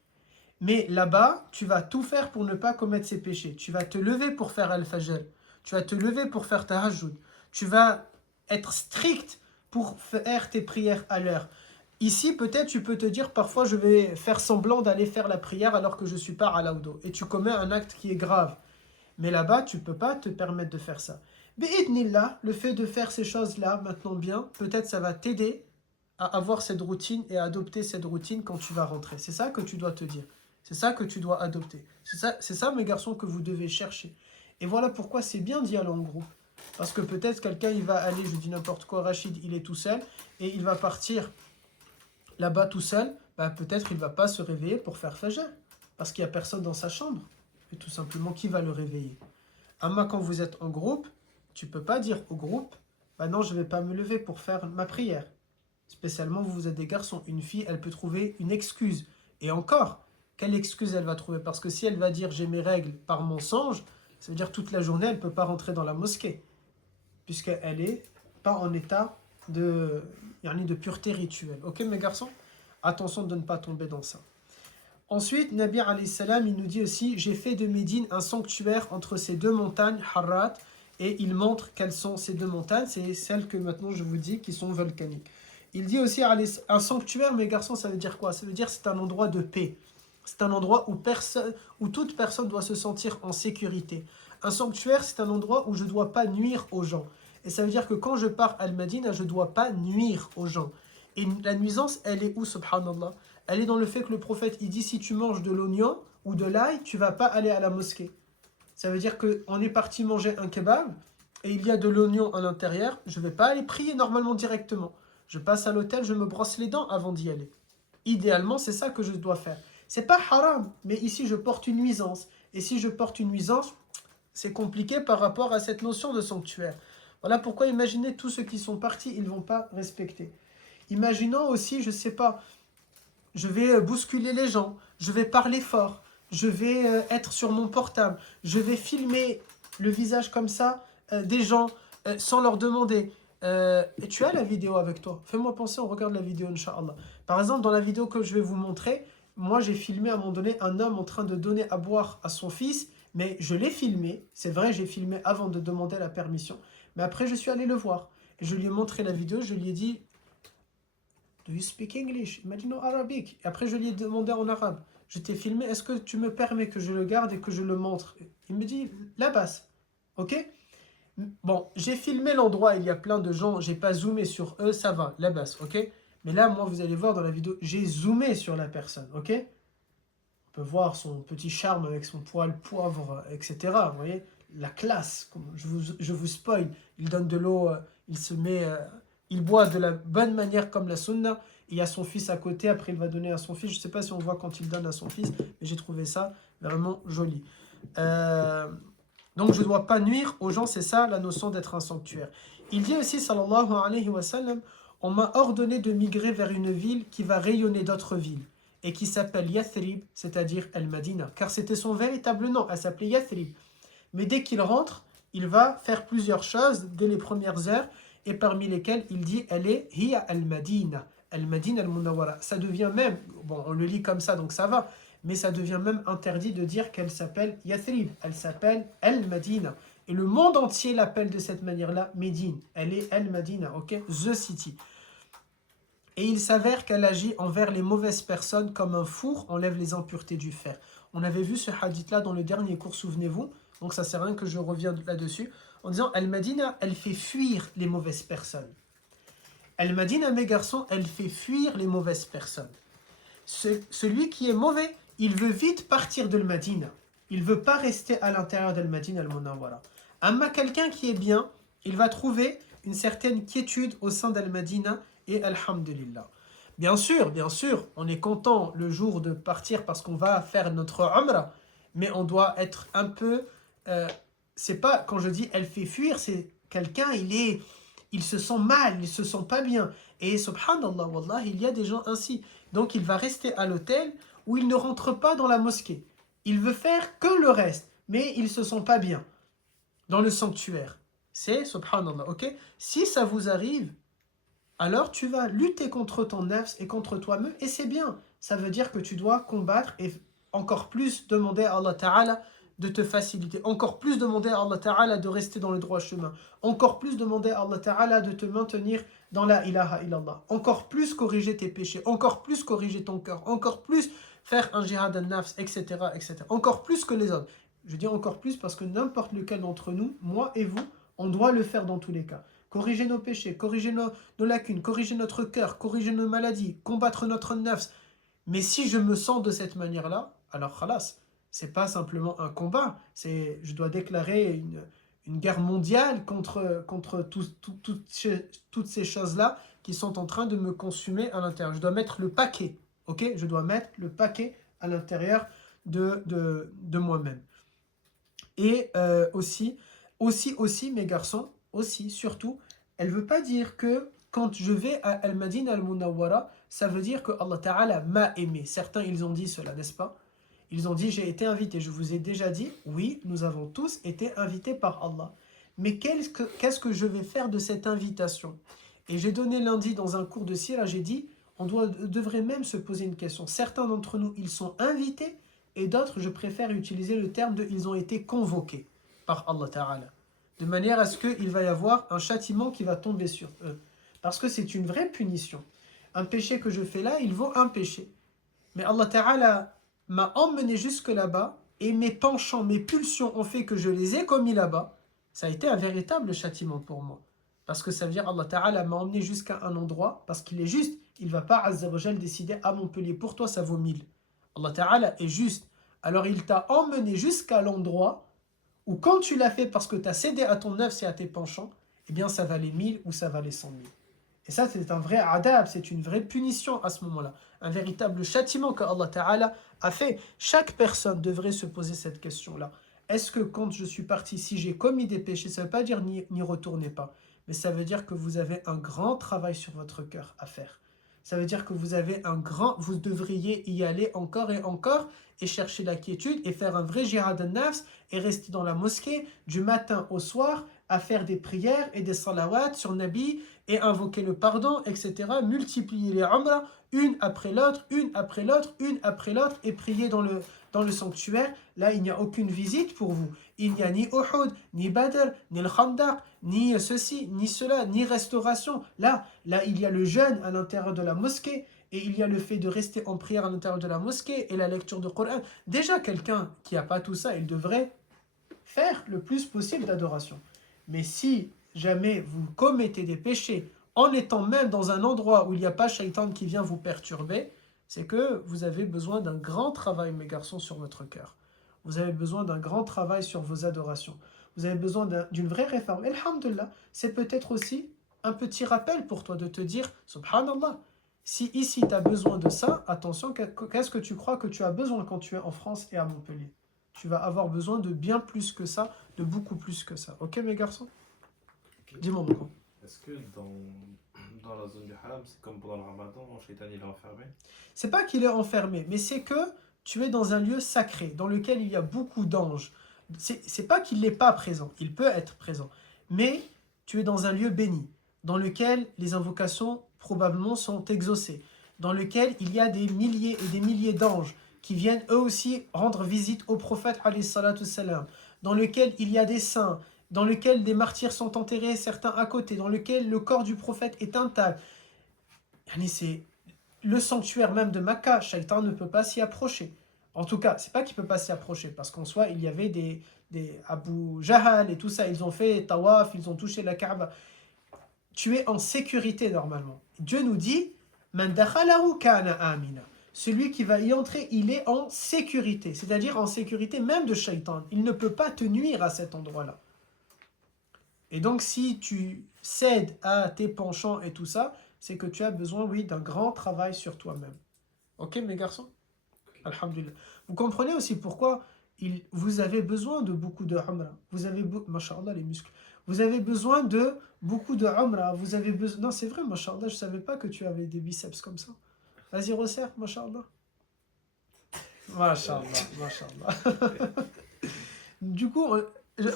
Mais là-bas, tu vas tout faire pour ne pas commettre ces péchés. Tu vas te lever pour faire al-fajr. Tu vas te lever pour faire tahajjud. Tu vas être strict pour faire tes prières à l'heure. Ici, peut-être, tu peux te dire, parfois, je vais faire semblant d'aller faire la prière alors que je suis pas à l'audo. Et tu commets un acte qui est grave. Mais là-bas, tu ne peux pas te permettre de faire ça. Bi'idnillah, le fait de faire ces choses-là, maintenant bien, peut-être ça va t'aider à avoir cette routine et à adopter cette routine quand tu vas rentrer. C'est ça que tu dois te dire. C'est ça que tu dois adopter. C'est ça, mes garçons, que vous devez chercher. Et voilà pourquoi c'est bien d'y aller en groupe. Parce que peut-être quelqu'un, il va aller, je dis n'importe quoi, Rachid, il est tout seul, et il va partir là-bas tout seul, bah, peut-être il ne va pas se réveiller pour faire fajr. Parce qu'il n'y a personne dans sa chambre. Et tout simplement, qui va le réveiller? Amma, quand vous êtes en groupe, tu ne peux pas dire au groupe, bah non, je ne vais pas me lever pour faire ma prière. Spécialement, vous êtes des garçons. Une fille, elle peut trouver une excuse. Et encore, quelle excuse elle va trouver? Parce que si elle va dire j'ai mes règles par mensonge, ça veut dire toute la journée, elle ne peut pas rentrer dans la mosquée. Puisqu'elle n'est pas en état de pureté rituelle. Ok, mes garçons? Attention de ne pas tomber dans ça. Ensuite, Nabi alayhi salam, il nous dit aussi, j'ai fait de Médine un sanctuaire entre ces deux montagnes, Harrat, et il montre quelles sont ces deux montagnes, c'est celles que maintenant je vous dis qui sont volcaniques. Il dit aussi, un sanctuaire, mes garçons, ça veut dire quoi? Ça veut dire c'est un endroit de paix. C'est un endroit où toute personne doit se sentir en sécurité. Un sanctuaire, c'est un endroit où je ne dois pas nuire aux gens. Et ça veut dire que quand je pars à Al-Madina, je ne dois pas nuire aux gens. Et la nuisance, elle est où, subhanallah? Elle est dans le fait que le prophète, il dit, si tu manges de l'oignon ou de l'ail, tu ne vas pas aller à la mosquée. Ça veut dire qu'on est parti manger un kebab et il y a de l'oignon à l'intérieur, je ne vais pas aller prier normalement directement. Je passe à l'hôtel, je me brosse les dents avant d'y aller. Idéalement, c'est ça que je dois faire. C'est pas haram, mais ici je porte une nuisance. Et si je porte une nuisance, c'est compliqué par rapport à cette notion de sanctuaire. Voilà pourquoi imaginez tous ceux qui sont partis, ils ne vont pas respecter. Imaginons aussi, je ne sais pas, je vais bousculer les gens, je vais parler fort, je vais être sur mon portable, je vais filmer le visage comme ça des gens sans leur demander. Et tu as la vidéo avec toi. Fais-moi penser, on regarde la vidéo, Inch'Allah. Par exemple, dans la vidéo que je vais vous montrer, moi j'ai filmé à un moment donné un homme en train de donner à boire à son fils, mais je l'ai filmé, c'est vrai, j'ai filmé avant de demander la permission, mais après je suis allé le voir. Et je lui ai montré la vidéo, je lui ai dit, do you speak English? Il m'a dit non, arabique. Et après je lui ai demandé en arabe, je t'ai filmé, est-ce que tu me permets que je le garde et que je le montre? Il me dit, la basse, ok? Bon, j'ai filmé l'endroit, il y a plein de gens, j'ai pas zoomé sur eux, ça va, la basse, ok? Mais là, moi, vous allez voir dans la vidéo, j'ai zoomé sur la personne, ok? On peut voir son petit charme avec son poil poivre, etc. Vous voyez? La classe, je vous spoil, il donne de l'eau, il se met, il boit de la bonne manière comme la sunna, il y a son fils à côté, après il va donner à son fils, je ne sais pas si on voit quand il donne à son fils, mais j'ai trouvé ça vraiment joli. Donc je ne dois pas nuire aux gens, c'est ça la notion d'être un sanctuaire. Il dit aussi, sallallahu alayhi wa sallam, on m'a ordonné de migrer vers une ville qui va rayonner d'autres villes et qui s'appelle Yathrib, c'est-à-dire Al-Madina, car c'était son véritable nom, elle s'appelait Yathrib. Mais dès qu'il rentre, il va faire plusieurs choses dès les premières heures, et parmi lesquelles il dit, elle est Hiya Al-Madina, Al-Madina Al-Munawwara. Ça devient même, bon on le lit comme ça donc ça va, mais ça devient même interdit de dire qu'elle s'appelle Yathrib, elle s'appelle Al-Madina. Et le monde entier l'appelle de cette manière-là, Médine. Elle est Al-Madina, ok? The City. Et il s'avère qu'elle agit envers les mauvaises personnes comme un four enlève les impuretés du fer. On avait vu ce hadith-là dans le dernier cours, souvenez-vous. Donc ça ne sert à rien que je revienne là-dessus. En disant, Al-Madina, elle fait fuir les mauvaises personnes. Al-Madina, mes garçons, elle fait fuir les mauvaises personnes. Celui qui est mauvais, il veut vite partir de Al-Madina. Il ne veut pas rester à l'intérieur d'Al-Madina al-Munawwara. Amma quelqu'un qui est bien, il va trouver une certaine quiétude au sein d'Al-Madina et Alhamdulillah. Bien sûr, on est content le jour de partir parce qu'on va faire notre Umrah, mais on doit être un peu... c'est pas, quand je dis elle fait fuir, c'est Quelqu'un, il se sent mal, il se sent pas bien. Et subhanallah, wallah, il y a des gens ainsi. Donc il va rester à l'hôtel où il ne rentre pas dans la mosquée. Il veut faire que le reste, mais il se sent pas bien dans le sanctuaire. C'est subhanallah, ok? Si ça vous arrive, alors tu vas lutter contre ton nafs et contre toi-même, et c'est bien. Ça veut dire que tu dois combattre et encore plus demander à Allah Ta'ala de te faciliter, encore plus demander à Allah Ta'ala de rester dans le droit chemin, encore plus demander à Allah Ta'ala de te maintenir dans la ilaha illallah, encore plus corriger tes péchés, encore plus corriger ton cœur, encore plus faire un jihad al-nafs, etc., etc., encore plus que les autres. Je dis encore plus parce que n'importe lequel d'entre nous, moi et vous, on doit le faire dans tous les cas. Corriger nos péchés, corriger nos lacunes, corriger notre cœur, corriger nos maladies, combattre notre nafs. Mais si je me sens de cette manière-là, alors khalas, c'est pas simplement un combat, je dois déclarer une guerre mondiale contre toutes ces choses-là qui sont en train de me consumer à l'intérieur. Je dois mettre le paquet, ok? Je dois mettre le paquet à l'intérieur de moi-même. Et aussi, mes garçons, aussi, surtout, elle ne veut pas dire que quand je vais à Al-Madina Al-Munawwara, ça veut dire que Allah Ta'ala m'a aimé. Certains, ils ont dit cela, n'est-ce pas? Ils ont dit, j'ai été invité. Je vous ai déjà dit, oui, nous avons tous été invités par Allah. Mais qu'est-ce que je vais faire de cette invitation? Et j'ai donné lundi dans un cours de sira, j'ai dit, devrait même se poser une question. Certains d'entre nous, ils sont invités, et d'autres, je préfère utiliser le terme de ils ont été convoqués par Allah Ta'ala. De manière à ce qu'il va y avoir un châtiment qui va tomber sur eux. Parce que c'est une vraie punition. Un péché que je fais là, il vaut un péché. Mais Allah Ta'ala m'a emmené jusque là-bas, et mes penchants, mes pulsions ont fait que je les ai commis là-bas. Ça a été un véritable châtiment pour moi. Parce que ça veut dire Allah Ta'ala m'a emmené jusqu'à un endroit, parce qu'il est juste. Il ne va pas, Azza wa Jal, décider à Montpellier, pour toi ça vaut 1000. Allah Ta'ala est juste. Alors il t'a emmené jusqu'à l'endroit où quand tu l'as fait parce que tu as cédé à ton nafs et à tes penchants, eh bien ça valait 1000 ou ça valait 100 000. Et ça c'est un vrai adab, c'est une vraie punition à ce moment-là. Un véritable châtiment que Allah Ta'ala a fait. Chaque personne devrait se poser cette question-là. Est-ce que quand je suis parti, si j'ai commis des péchés, ça ne veut pas dire n'y retournez pas, mais ça veut dire que vous avez un grand travail sur votre cœur à faire. Ça veut dire que vous devriez y aller encore et encore et chercher la quiétude et faire un vrai jihad al-nafs et rester dans la mosquée du matin au soir à faire des prières et des salawats sur Nabi et invoquer le pardon, etc. Multiplier les umrah, une après l'autre, une après l'autre, une après l'autre et prier dans le sanctuaire. Là, il n'y a aucune visite pour vous. Il n'y a ni Uhud, ni Badr, ni le Khandaq, ni ceci, ni cela, ni restauration. Là, il y a le jeûne à l'intérieur de la mosquée et il y a le fait de rester en prière à l'intérieur de la mosquée et la lecture du Coran. Déjà, quelqu'un qui n'a pas tout ça, il devrait faire le plus possible d'adoration. Mais si jamais vous commettez des péchés en étant même dans un endroit où il n'y a pas Shaitan qui vient vous perturber, c'est que vous avez besoin d'un grand travail, mes garçons, sur votre cœur. Vous avez besoin d'un grand travail sur vos adorations. Vous avez besoin d'une vraie réforme. Et alhamdulillah, c'est peut-être aussi un petit rappel pour toi de te dire, subhanallah, si ici tu as besoin de ça, attention, qu'est-ce que tu crois que tu as besoin quand tu es en France et à Montpellier? Tu vas avoir besoin de bien plus que ça, de beaucoup plus que ça. Ok mes garçons? Okay. Dis-moi mon grand. Est-ce que dans la zone du haram, c'est comme pendant le ramadan, le shaitan il est enfermé? C'est pas qu'il est enfermé, mais c'est que tu es dans un lieu sacré, dans lequel il y a beaucoup d'anges. C'est pas qu'il n'est pas présent, il peut être présent, mais tu es dans un lieu béni, dans lequel les invocations probablement sont exaucées, dans lequel il y a des milliers et des milliers d'anges qui viennent eux aussi rendre visite au prophète alayhi salatu salam, dans lequel il y a des saints, dans lequel des martyrs sont enterrés, certains à côté, dans lequel le corps du prophète est intact. C'est le sanctuaire même de Makkah, Shaitan ne peut pas s'y approcher. En tout cas, c'est pas qu'il ne peut pas s'y approcher, parce qu'en soi, il y avait des Abu Jahal et tout ça, ils ont fait tawaf, ils ont touché la Kaaba. Tu es en sécurité normalement. Dieu nous dit, Man dakhalahu kana amina. Celui qui va y entrer, il est en sécurité, c'est-à-dire en sécurité même de Shaitan. Il ne peut pas te nuire à cet endroit-là. Et donc, si tu cèdes à tes penchants et tout ça, c'est que tu as besoin, oui, d'un grand travail sur toi-même. Ok, mes garçons? Alhamdulillah. Vous comprenez aussi pourquoi vous avez besoin de beaucoup de umrah. Vous avez, masha'Allah, les muscles. Vous avez besoin de beaucoup de umrah. Vous avez besoin... Non, c'est vrai, mashallah, je ne savais pas que tu avais des biceps comme ça. Vas-y, resserre, mashallah. Mashallah, mashallah. Du coup,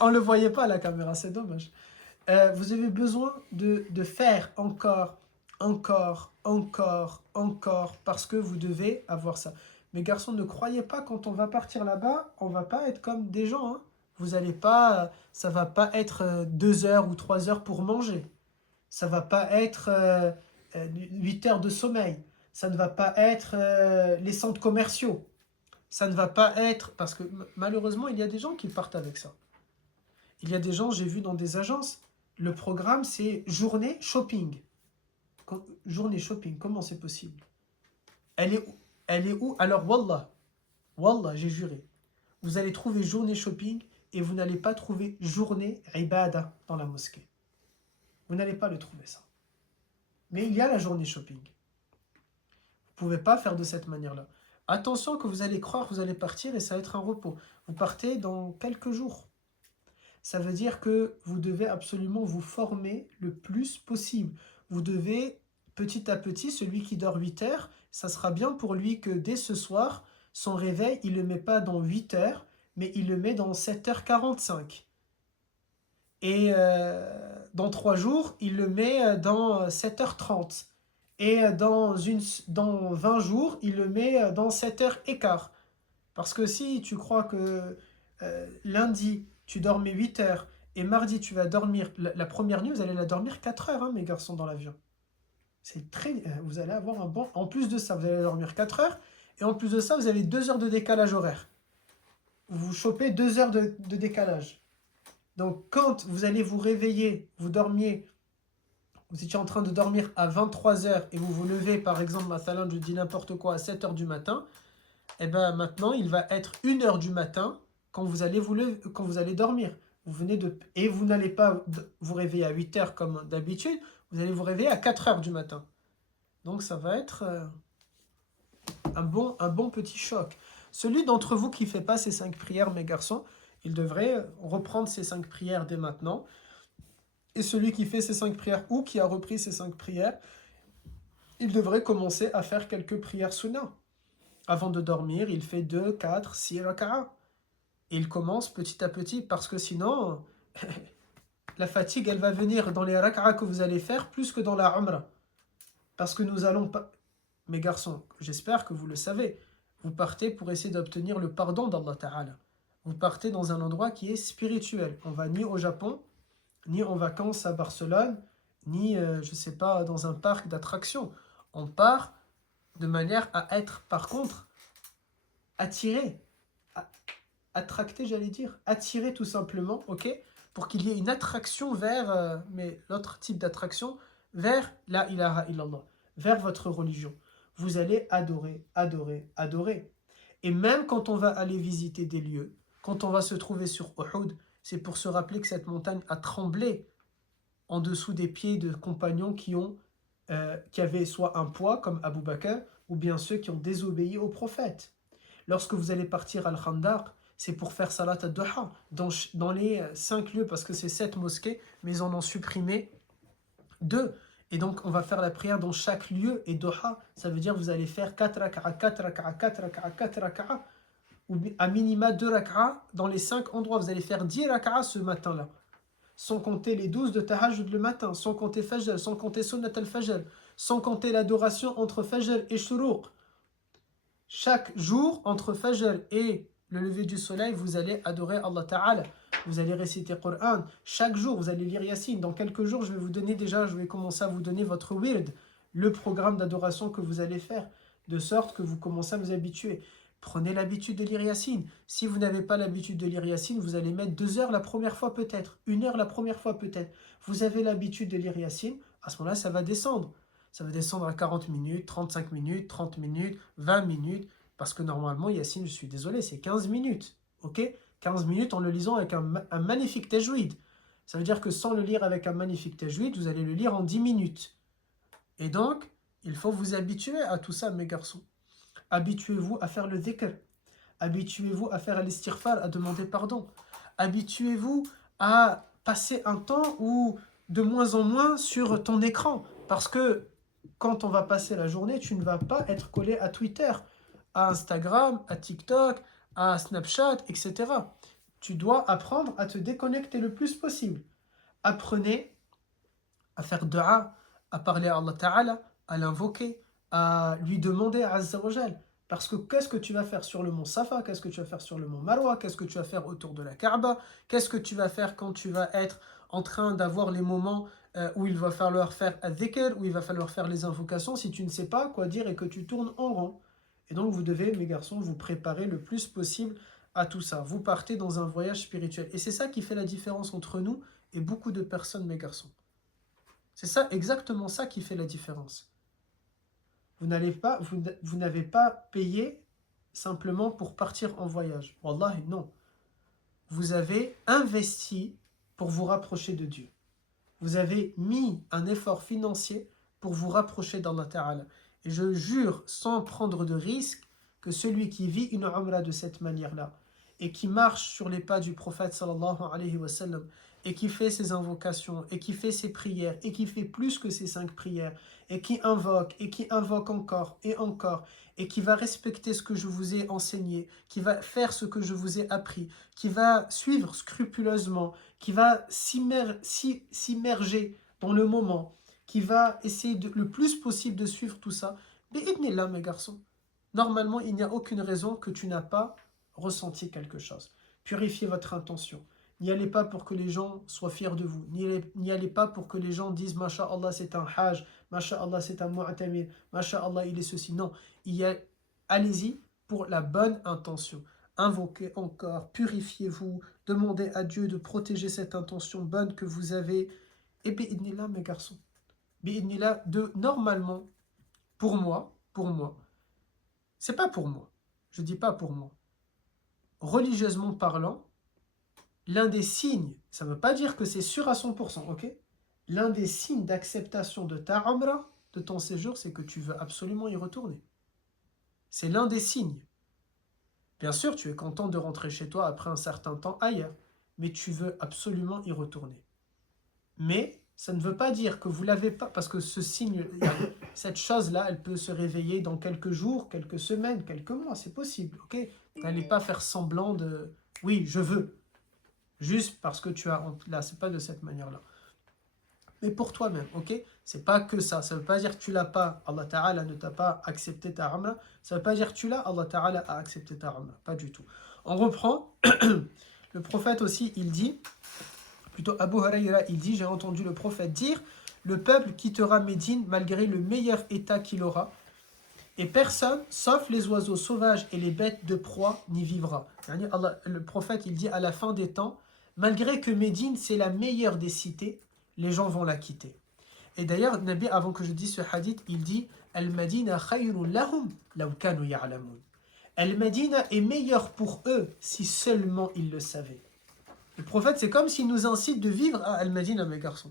on ne le voyait pas à la caméra, c'est dommage. Vous avez besoin de faire encore, parce que vous devez avoir ça. Mes garçons, ne croyez pas quand on va partir là-bas, on va pas être comme des gens. Hein. Vous allez pas, ça va pas être 2 heures ou 3 heures pour manger. Ça va pas être 8 heures de sommeil. Ça ne va pas être les centres commerciaux. Ça ne va pas être, parce que malheureusement, il y a des gens qui partent avec ça. Il y a des gens, j'ai vu dans des agences, le programme c'est journée shopping. Journée shopping, comment c'est possible? Elle est où? Alors, Wallah, j'ai juré. Vous allez trouver journée shopping et vous n'allez pas trouver journée ibada dans la mosquée. Vous n'allez pas le trouver ça. Mais il y a la journée shopping. Vous ne pouvez pas faire de cette manière-là. Attention que vous allez croire, vous allez partir et ça va être un repos. Vous partez dans quelques jours. Ça veut dire que vous devez absolument vous former le plus possible. Vous devez, petit à petit, celui qui dort 8 heures, ça sera bien pour lui que dès ce soir, son réveil, il ne le met pas dans 8 heures, mais il le met dans 7h45. Et dans 3 jours, il le met dans 7h30. Et dans 20 jours, il le met dans 7h15. Parce que si tu crois que lundi, tu dormais 8 heures, et mardi, tu vas dormir, la première nuit, vous allez la dormir 4 heures, hein, mes garçons, dans l'avion. C'est très, vous allez avoir un bon... En plus de ça, vous allez dormir 4 heures, et en plus de ça, vous avez 2 heures de décalage horaire. Vous chopez 2 heures de décalage. Donc, quand vous allez vous réveiller, vous dormiez, vous étiez en train de dormir à 23 heures, et vous vous levez, par exemple, mathalan, je dis n'importe quoi, à 7 heures du matin, et bien maintenant, il va être 1 heure du matin, quand vous allez quand vous allez dormir. Et vous n'allez pas vous réveiller à 8 heures comme d'habitude, vous allez vous réveiller à 4 heures du matin. Donc ça va être un bon petit choc. Celui d'entre vous qui ne fait pas ces 5 prières, mes garçons, il devrait reprendre ces 5 prières dès maintenant. Et celui qui fait ces 5 prières ou qui a repris ces 5 prières, il devrait commencer à faire quelques prières sunnah. Avant de dormir, il fait 2, 4, 6 raka'a. Et il commence petit à petit parce que sinon, la fatigue, elle va venir dans les raka'a que vous allez faire plus que dans la umrah. Parce que nous allons pas... Mes garçons, j'espère que vous le savez, vous partez pour essayer d'obtenir le pardon d'Allah Ta'ala. Vous partez dans un endroit qui est spirituel. On va ni au Japon, ni en vacances à Barcelone, ni, je sais pas, dans un parc d'attractions. On part de manière à être, par contre, attiré, attracté, j'allais dire, attiré tout simplement, ok, pour qu'il y ait une attraction vers, mais l'autre type d'attraction, vers la ilaha illallah, vers votre religion. Vous allez adorer, adorer, adorer. Et même quand on va aller visiter des lieux, quand on va se trouver sur Uhud, c'est pour se rappeler que cette montagne a tremblé en dessous des pieds de compagnons qui avaient soit un poids comme Abu Bakr, ou bien ceux qui ont désobéi au prophète. Lorsque vous allez partir à Al-Khandaq, c'est pour faire Salat al-Duha dans les 5 lieux, parce que c'est 7 mosquées, mais ils en ont supprimé 2. Et donc on va faire la prière dans chaque lieu, et Duha, ça veut dire que vous allez faire 4 raka'a, 4 raka'a, 4 raka'a, 4 raka'a, ou à minima 2 raka'a dans les 5 endroits. Vous allez faire 10 raka'a ce matin-là, sans compter les 12 de tahajjud le matin, sans compter Fajr, sans compter Sunnat al-Fajr, sans compter l'adoration entre Fajr et Shuruq. Chaque jour, entre Fajr et le lever du soleil, vous allez adorer Allah Ta'ala. Vous allez réciter Coran. Chaque jour, vous allez lire Yassine. Dans quelques jours, je vais commencer à vous donner votre wird, le programme d'adoration que vous allez faire, de sorte que vous commencez à vous habituer. Prenez l'habitude de lire Yassine. Si vous n'avez pas l'habitude de lire Yassine, vous allez mettre 2 heures la première fois peut-être, 1 heure la première fois peut-être. Vous avez l'habitude de lire Yassine, à ce moment-là, ça va descendre. Ça va descendre à 40 minutes, 35 minutes, 30 minutes, 20 minutes. Parce que normalement, Yassine, je suis désolé, c'est 15 minutes. Ok, 15 minutes en le lisant avec un magnifique tajwid. Ça veut dire que sans le lire avec un magnifique tajwid, vous allez le lire en 10 minutes. Et donc, il faut vous habituer à tout ça, mes garçons. Habituez-vous à faire le dhikr. Habituez-vous à faire l'istighfar, à demander pardon. Habituez-vous à passer un temps ou de moins en moins sur ton écran. Parce que quand on va passer la journée, tu ne vas pas être collé à Twitter, à Instagram, à TikTok, à Snapchat, etc. Tu dois apprendre à te déconnecter le plus possible. Apprenez à faire dua, à parler à Allah Ta'ala, à l'invoquer, à lui demander à Azza wa Jal. Parce que qu'est-ce que tu vas faire sur le mont Safa? Qu'est-ce que tu vas faire sur le mont Marwa? Qu'est-ce que tu vas faire autour de la Kaaba? Qu'est-ce que tu vas faire quand tu vas être en train d'avoir les moments où il va falloir faire al-dhikr, où il va falloir faire les invocations, si tu ne sais pas quoi dire et que tu tournes en rond? Et donc vous devez, mes garçons, vous préparer le plus possible à tout ça. Vous partez dans un voyage spirituel. Et c'est ça qui fait la différence entre nous et beaucoup de personnes, mes garçons. C'est ça, exactement ça qui fait la différence. Vous n'avez pas payé simplement pour partir en voyage. Wallahi, non. Vous avez investi pour vous rapprocher de Dieu. Vous avez mis un effort financier pour vous rapprocher d'Allah Ta'ala. Et je jure, sans prendre de risque, que celui qui vit une umrah de cette manière-là et qui marche sur les pas du prophète sallallahu alayhi wa sallam et qui fait ses invocations et qui fait ses prières et qui fait plus que ses 5 prières et qui invoque encore et qui va respecter ce que je vous ai enseigné, qui va faire ce que je vous ai appris, qui va suivre scrupuleusement, qui va s'immerger dans le moment, qui va essayer le plus possible de suivre tout ça. Mais là, mes garçons, normalement, il n'y a aucune raison que tu n'as pas ressenti quelque chose. Purifiez votre intention. N'y allez pas pour que les gens soient fiers de vous. N'y allez pas pour que les gens disent Masha'Allah c'est un hajj, Masha'Allah c'est un mu'tamir, Masha'Allah il est ceci. Non, allez-y pour la bonne intention. Invoquez encore, purifiez-vous, demandez à Dieu de protéger cette intention bonne que vous avez. Et bi'idnillah, mes garçons, bi'idnillah, normalement, pour moi, c'est pas pour moi, je dis pas pour moi. Religieusement parlant, l'un des signes, ça ne veut pas dire que c'est sûr à 100%, ok? L'un des signes d'acceptation de ta umrah, de ton séjour, c'est que tu veux absolument y retourner. C'est l'un des signes. Bien sûr, tu es content de rentrer chez toi après un certain temps ailleurs, mais tu veux absolument y retourner. Mais ça ne veut pas dire que vous l'avez pas, parce que ce signe, cette chose-là, elle peut se réveiller dans quelques jours, quelques semaines, quelques mois, c'est possible, ok? N'allez pas faire semblant de « oui, je veux ». Juste parce que tu as honte. Là, c'est pas de cette manière-là. Mais pour toi-même, ok? C'est pas que ça. Ça veut pas dire que tu l'as pas. Allah Ta'ala ne t'a pas accepté ta umrah. Ça veut pas dire que tu l'as. Allah Ta'ala a accepté ta umrah. Pas du tout. On reprend. Le prophète aussi, il dit, plutôt Abu Huraira, il dit, j'ai entendu le prophète dire, le peuple quittera Médine malgré le meilleur état qu'il aura. Et personne, sauf les oiseaux sauvages et les bêtes de proie, n'y vivra. Le prophète, il dit à la fin des temps, malgré que Médine, c'est la meilleure des cités, les gens vont la quitter. Et d'ailleurs, Nabi, avant que je dise ce hadith, il dit Al-Madina khayrun lahum law kanu ya'lamun. Al-Madina est meilleur pour eux si seulement ils le savaient. Le prophète, c'est comme s'il nous incite de vivre à Al-Madina, mes garçons.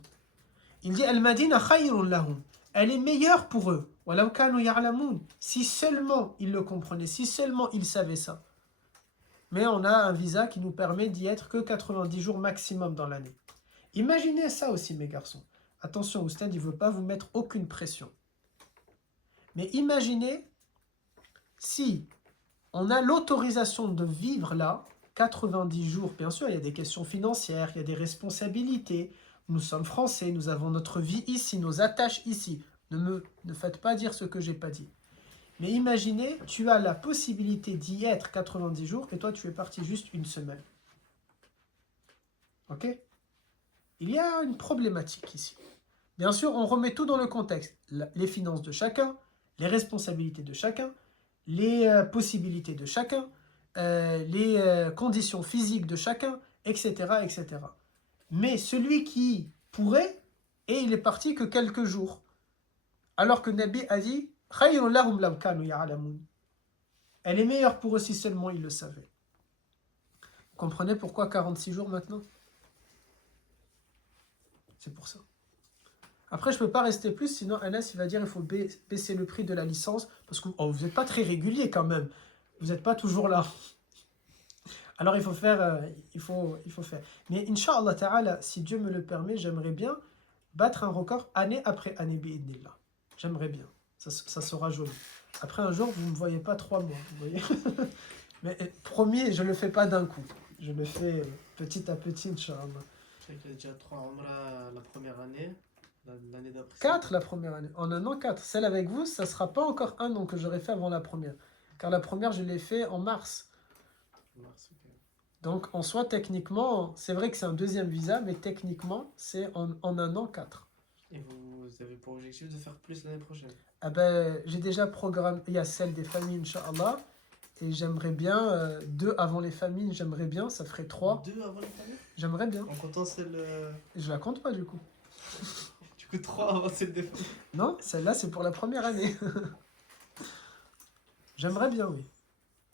Il dit Al-Madina khayrun lahum. Elle est meilleure pour eux. Walau kanu ya'lamun. Si seulement ils le comprenaient, si seulement ils savaient ça. Mais on a un visa qui nous permet d'y être que 90 jours maximum dans l'année. Imaginez ça aussi, mes garçons. Attention, Oustad, il ne veut pas vous mettre aucune pression. Mais imaginez si on a l'autorisation de vivre là, 90 jours, bien sûr, il y a des questions financières, il y a des responsabilités. Nous sommes français, nous avons notre vie ici, nos attaches ici. Ne faites pas dire ce que je n'ai pas dit. Mais imaginez, tu as la possibilité d'y être 90 jours et toi, tu es parti juste une semaine. Ok? Il y a une problématique ici. Bien sûr, on remet tout dans le contexte. Les finances de chacun, les responsabilités de chacun, les possibilités de chacun, les conditions physiques de chacun, etc., etc. Mais celui qui pourrait, et il est parti que quelques jours. Alors que Nabi a dit elle est meilleure pour eux si seulement ils le savaient. Vous comprenez pourquoi 46 jours maintenant? C'est pour ça. Après, je ne peux pas rester plus, sinon Anas il va dire qu'il faut baisser le prix de la licence, parce que vous n'êtes pas très régulier quand même. Vous n'êtes pas toujours là. Alors il faut faire, il faut faire. Mais Inch'Allah Ta'ala, si Dieu me le permet, j'aimerais bien battre un record année après année, bi'idnillah. J'aimerais bien. Ça sera joli. Après un jour, vous ne me voyez pas 3 mois, vous voyez. Mais promis, je ne le fais pas d'un coup. Je le fais petit à petit, Inch'Allah. Je sais qu'il y a déjà 3 Umrah la première année. L'année d'après. 4 la première année. En un an, 4. Celle avec vous, ça ne sera pas encore un an que j'aurais fait avant la première. Car la première, je l'ai fait en mars. Mars, ok. Donc, en soi, techniquement, c'est vrai que c'est un deuxième visa, mais techniquement, c'est en un an, 4. Et vous avez pour objectif de faire plus l'année prochaine? Ah ben, j'ai déjà programmé, il y a celle des familles, Inch'Allah, et j'aimerais bien, 2 avant les familles, j'aimerais bien, ça ferait 3. 2 avant les familles? J'aimerais bien. En comptant celle. Je la compte pas du coup. Du coup, 3 avant celle des familles. Non, celle-là, c'est pour la première année. J'aimerais bien, oui.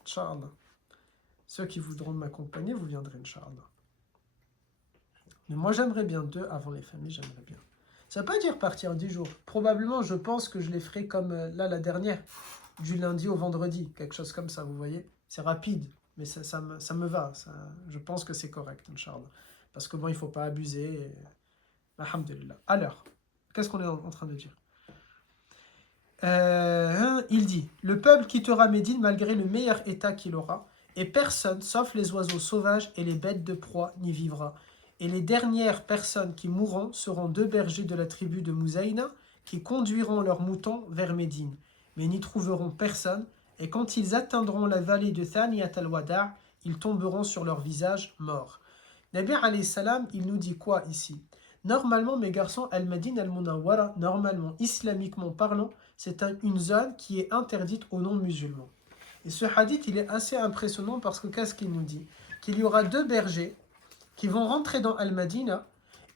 Inch'Allah. Ceux qui voudront m'accompagner, vous viendrez, Inch'Allah. Mais moi, j'aimerais bien 2 avant les familles, j'aimerais bien. Ça ne veut pas dire partir 10 jours. Probablement, je pense que je les ferai comme là, la dernière, du lundi au vendredi, quelque chose comme ça, vous voyez. C'est rapide, mais ça me va. Je pense que c'est correct, Inch'Allah. Parce que bon, il ne faut pas abuser. Alhamdulillah. Alors, qu'est-ce qu'on est en train de dire? Il dit, le peuple quittera Médine malgré le meilleur état qu'il aura, et personne, sauf les oiseaux sauvages et les bêtes de proie, n'y vivra. Et les dernières personnes qui mourront seront 2 bergers de la tribu de Mouzaïna qui conduiront leurs moutons vers Médine, mais n'y trouveront personne, et quand ils atteindront la vallée de Thaniyat al-Wada', ils tomberont sur leur visage morts. Nabi alayhi salam, il nous dit quoi ici? Normalement, mes garçons, Al-Madine al-Munawwara, normalement, islamiquement parlant, c'est une zone qui est interdite aux non-musulmans. Et ce hadith, il est assez impressionnant parce que qu'est-ce qu'il nous dit? Qu'il y aura 2 bergers qui vont rentrer dans Al-Madina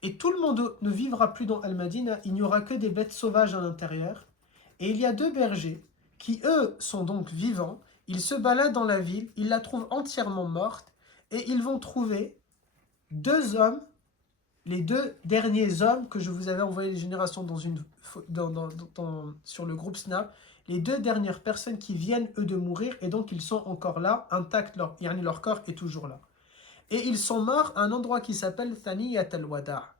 et tout le monde ne vivra plus dans Al-Madina, il n'y aura que des bêtes sauvages à l'intérieur. Et il y a 2 bergers qui, eux, sont donc vivants, ils se baladent dans la ville, ils la trouvent entièrement morte et ils vont trouver 2 hommes, les 2 derniers hommes que je vous avais envoyé les générations sur le groupe Snap, les 2 dernières personnes qui viennent, eux, de mourir, et donc ils sont encore là, intacts, leur corps est toujours là. Et ils sont morts à un endroit qui s'appelle Thaniyat al-Wada'.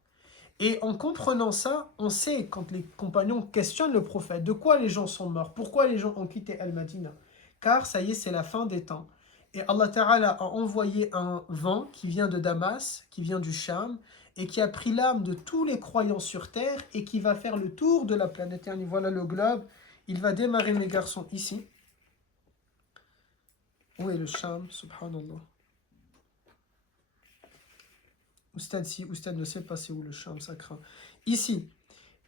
Et en comprenant ça, on sait, quand les compagnons questionnent le prophète, de quoi les gens sont morts, pourquoi les gens ont quitté Al-Madina. Car ça y est, c'est la fin des temps. Et Allah Ta'ala a envoyé un vent qui vient de Damas, qui vient du Sham, et qui a pris l'âme de tous les croyants sur terre et qui va faire le tour de la planète. Et voilà le globe. Il va démarrer, mes garçons, ici. Où est le Sham? Subhanallah. Oustad, si Oustad ne sait pas c'est où le Sham, ça craint. Ici.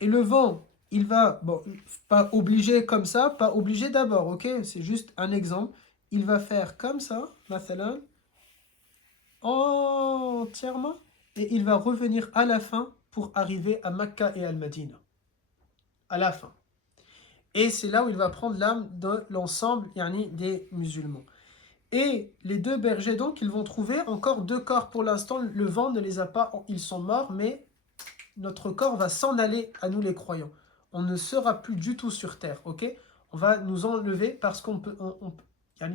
Et le vent, il va, bon, pas obligé comme ça, pas obligé d'abord, ok? C'est juste un exemple. Il va faire comme ça, mathalan, entièrement, et il va revenir à la fin pour arriver à Mecca et Al-Madina. À la fin. Et c'est là où il va prendre l'âme de l'ensemble des musulmans. Et les 2 bergers, donc, ils vont trouver encore 2 corps. Pour l'instant, le vent ne les a pas, ils sont morts, mais notre corps va s'en aller à nous les croyants. On ne sera plus du tout sur terre, ok? On va nous enlever parce qu'on peut,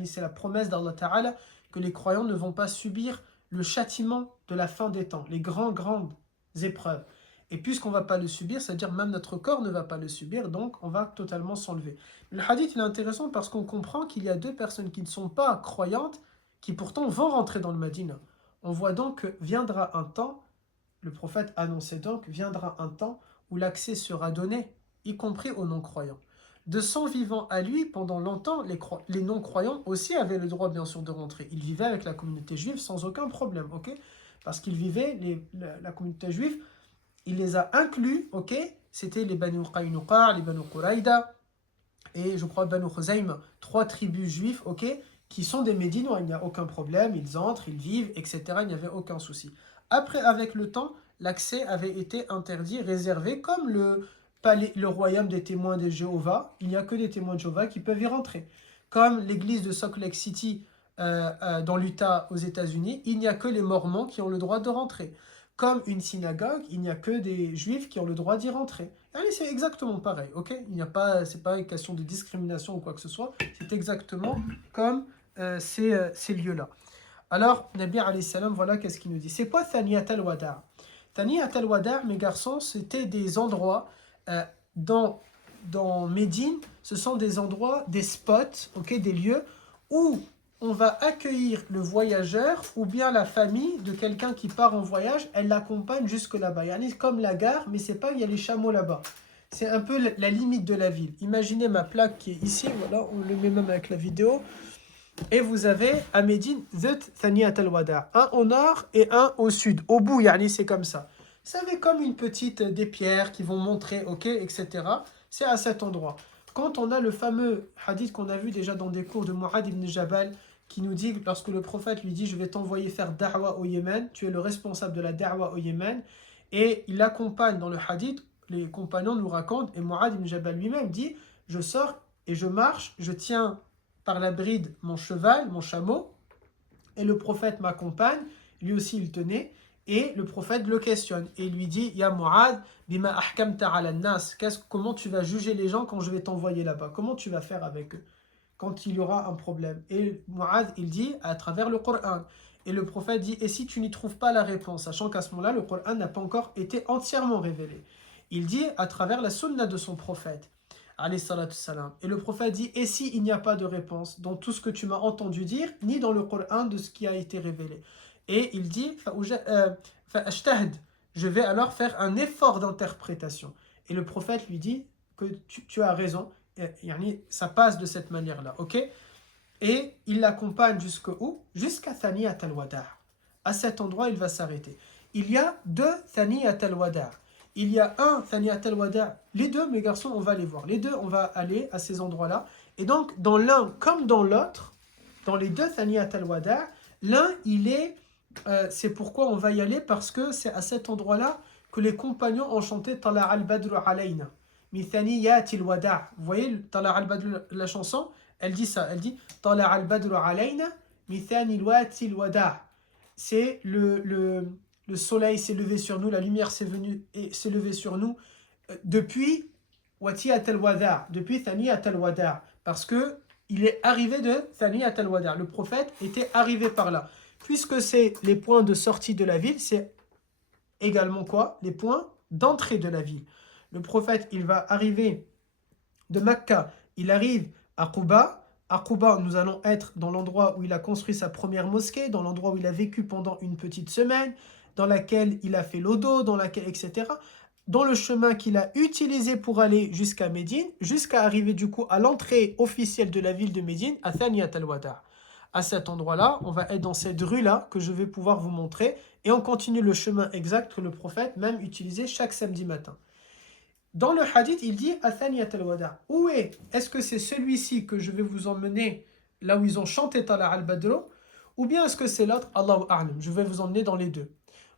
c'est la promesse d'Allah Ta'ala que les croyants ne vont pas subir le châtiment de la fin des temps, les grandes épreuves. Et puisqu'on ne va pas le subir, c'est-à-dire même notre corps ne va pas le subir, donc on va totalement s'enlever. Le hadith il est intéressant parce qu'on comprend qu'il y a 2 personnes qui ne sont pas croyantes, qui pourtant vont rentrer dans le Madina. On voit donc que viendra un temps, le prophète annonçait donc, viendra un temps où l'accès sera donné, y compris aux non-croyants. De son vivant à lui, pendant longtemps, les non-croyants aussi avaient le droit bien sûr de rentrer. Ils vivaient avec la communauté juive sans aucun problème, ok? Parce qu'ils vivaient, la communauté juive, il les a inclus, ok? C'était les Banu Qaynuqa, les Banu Quraïda, et je crois Banu Khuzaym, 3 tribus juives, ok? Qui sont des Médinois, il n'y a aucun problème, ils entrent, ils vivent, etc. Il n'y avait aucun souci. Après, avec le temps, l'accès avait été interdit, réservé, comme le royaume des témoins de Jéhovah, il n'y a que des témoins de Jéhovah qui peuvent y rentrer. Comme l'église de Salt Lake City dans l'Utah aux États-Unis, il n'y a que les Mormons qui ont le droit de rentrer. Comme une synagogue, il n'y a que des juifs qui ont le droit d'y rentrer. Allez, c'est exactement pareil, ok? C'est pas une question de discrimination ou quoi que ce soit, c'est exactement comme ces lieux-là. Alors, Nabi alayhi salam, voilà qu'est-ce qu'il nous dit. C'est quoi Thaniyat al-Wada'? Thaniyat al-Wada', mes garçons, c'était des endroits dans Médine, ce sont des endroits, des spots, ok, des lieux où on va accueillir le voyageur ou bien la famille de quelqu'un qui part en voyage, elle l'accompagne jusque là-bas. Yani comme la gare, mais c'est pas, il y a les chameaux là-bas. C'est un peu la limite de la ville. Imaginez ma plaque qui est ici, voilà, on le met même avec la vidéo. Et vous avez à Médine, Zut Thaniyat al-Wada', un au nord et un au sud. Au bout, yani c'est comme ça. Vous savez, comme une petite des pierres qui vont montrer, ok, etc. C'est à cet endroit. Quand on a le fameux hadith qu'on a vu déjà dans des cours de Mu'adh ibn Jabal, qui nous dit, lorsque le prophète lui dit, je vais t'envoyer faire da'wa au Yémen, tu es le responsable de la da'wa au Yémen, et il l'accompagne dans le hadith, les compagnons nous racontent, et Mu'adh ibn Jabal lui-même dit, je sors et je marche, je tiens par la bride mon cheval, mon chameau, et le prophète m'accompagne, lui aussi il tenait, et le prophète le questionne, et lui dit, Ya Mu'adh, bima ahkamta ala nas, comment tu vas juger les gens quand je vais t'envoyer là-bas, comment tu vas faire avec eux quand il y aura un problème. Et Mu'adh, il dit, à travers le Coran, et le prophète dit, et si tu n'y trouves pas la réponse, sachant qu'à ce moment-là, le Coran n'a pas encore été entièrement révélé. Il dit, à travers la sunna de son prophète, alayhi salatu salam. Et le prophète dit, et si il n'y a pas de réponse dans tout ce que tu m'as entendu dire, ni dans le Coran de ce qui a été révélé. Et il dit, je vais alors faire un effort d'interprétation. Et le prophète lui dit que tu as raison, ça passe de cette manière-là, ok? Et il l'accompagne jusqu'où? Jusqu'à Thaniyat al-Wada'. À cet endroit, il va s'arrêter. Il y a deux Thaniyat al-Wada'. Il y a un Thaniyat al-Wada'. Les deux, mes garçons, on va les voir. Les deux, on va aller à ces endroits-là. Et donc, dans l'un comme dans l'autre, dans les deux Thaniyat al-Wada', l'un, il est... c'est pourquoi on va y aller, parce que c'est à cet endroit-là que les compagnons ont chanté « Tala al-Badru alayna ». Mithaniyat al-Wada'. Vous voyez, Tala al-Badru, la chanson, elle dit ça. Elle dit « Tala al-Badru alayna, mithaniyat al-Wada'». C'est le soleil s'est levé sur nous, la lumière s'est levée sur nous depuis Watiyat al-Wada', depuis Thaniyat al-Wada', parce que il est arrivé de Thaniyat al-Wada'. Le prophète était arrivé par là. Puisque c'est les points de sortie de la ville, c'est également quoi? Les points d'entrée de la ville. Le prophète, il va arriver de Mecca, il arrive à Quba. À Quba, nous allons être dans l'endroit où il a construit sa première mosquée, dans l'endroit où il a vécu pendant une petite semaine, dans laquelle il a fait l'odo, dans laquelle, etc. Dans le chemin qu'il a utilisé pour aller jusqu'à Médine, jusqu'à arriver du coup à l'entrée officielle de la ville de Médine, à Thaniyat al-Wada'. À cet endroit-là, on va être dans cette rue-là que je vais pouvoir vous montrer, et on continue le chemin exact que le prophète même utilisait chaque samedi matin. Dans le hadith, il dit à Thaniyat al-Wada'. Où est-ce que c'est celui-ci que je vais vous emmener là où ils ont chanté Tala al-Badr, ou bien est-ce que c'est l'autre? Allahu a'lam. Je vais vous emmener dans les deux.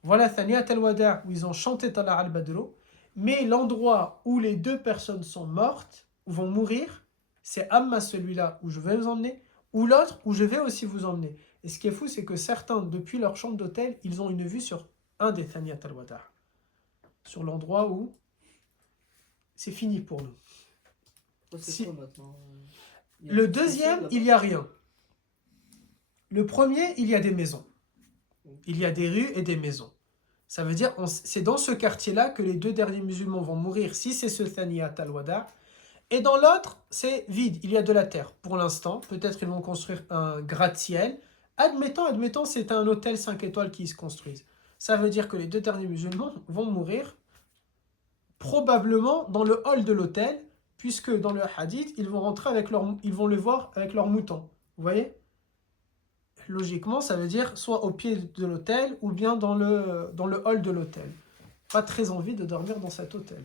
Voilà Thaniyat al-Wada' où ils ont chanté Tala al-Badr, mais l'endroit où les deux personnes sont mortes, ou vont mourir, c'est Amma celui-là où je vais vous emmener, ou l'autre où je vais aussi vous emmener. Et ce qui est fou, c'est que certains, depuis leur chambre d'hôtel, ils ont une vue sur un des Thaniyat al-Wada', sur l'endroit où c'est fini pour nous. C'est quoi maintenant? Le deuxième, il n'y a rien. Le premier, il y a des maisons. Il y a des rues et des maisons. Ça veut dire, c'est dans ce quartier-là que les deux derniers musulmans vont mourir, si c'est ce Thaniyat al-Wada'. Et dans l'autre, c'est vide, il y a de la terre. Pour l'instant, peut-être ils vont construire un gratte-ciel. Admettons, c'est un hôtel 5 étoiles qui se construise. Ça veut dire que les deux derniers musulmans vont mourir probablement dans le hall de l'hôtel, puisque dans le hadith, ils vont le voir avec leurs moutons. Vous voyez? Logiquement, ça veut dire soit au pied de l'hôtel ou bien dans le hall de l'hôtel. Pas très envie de dormir dans cet hôtel.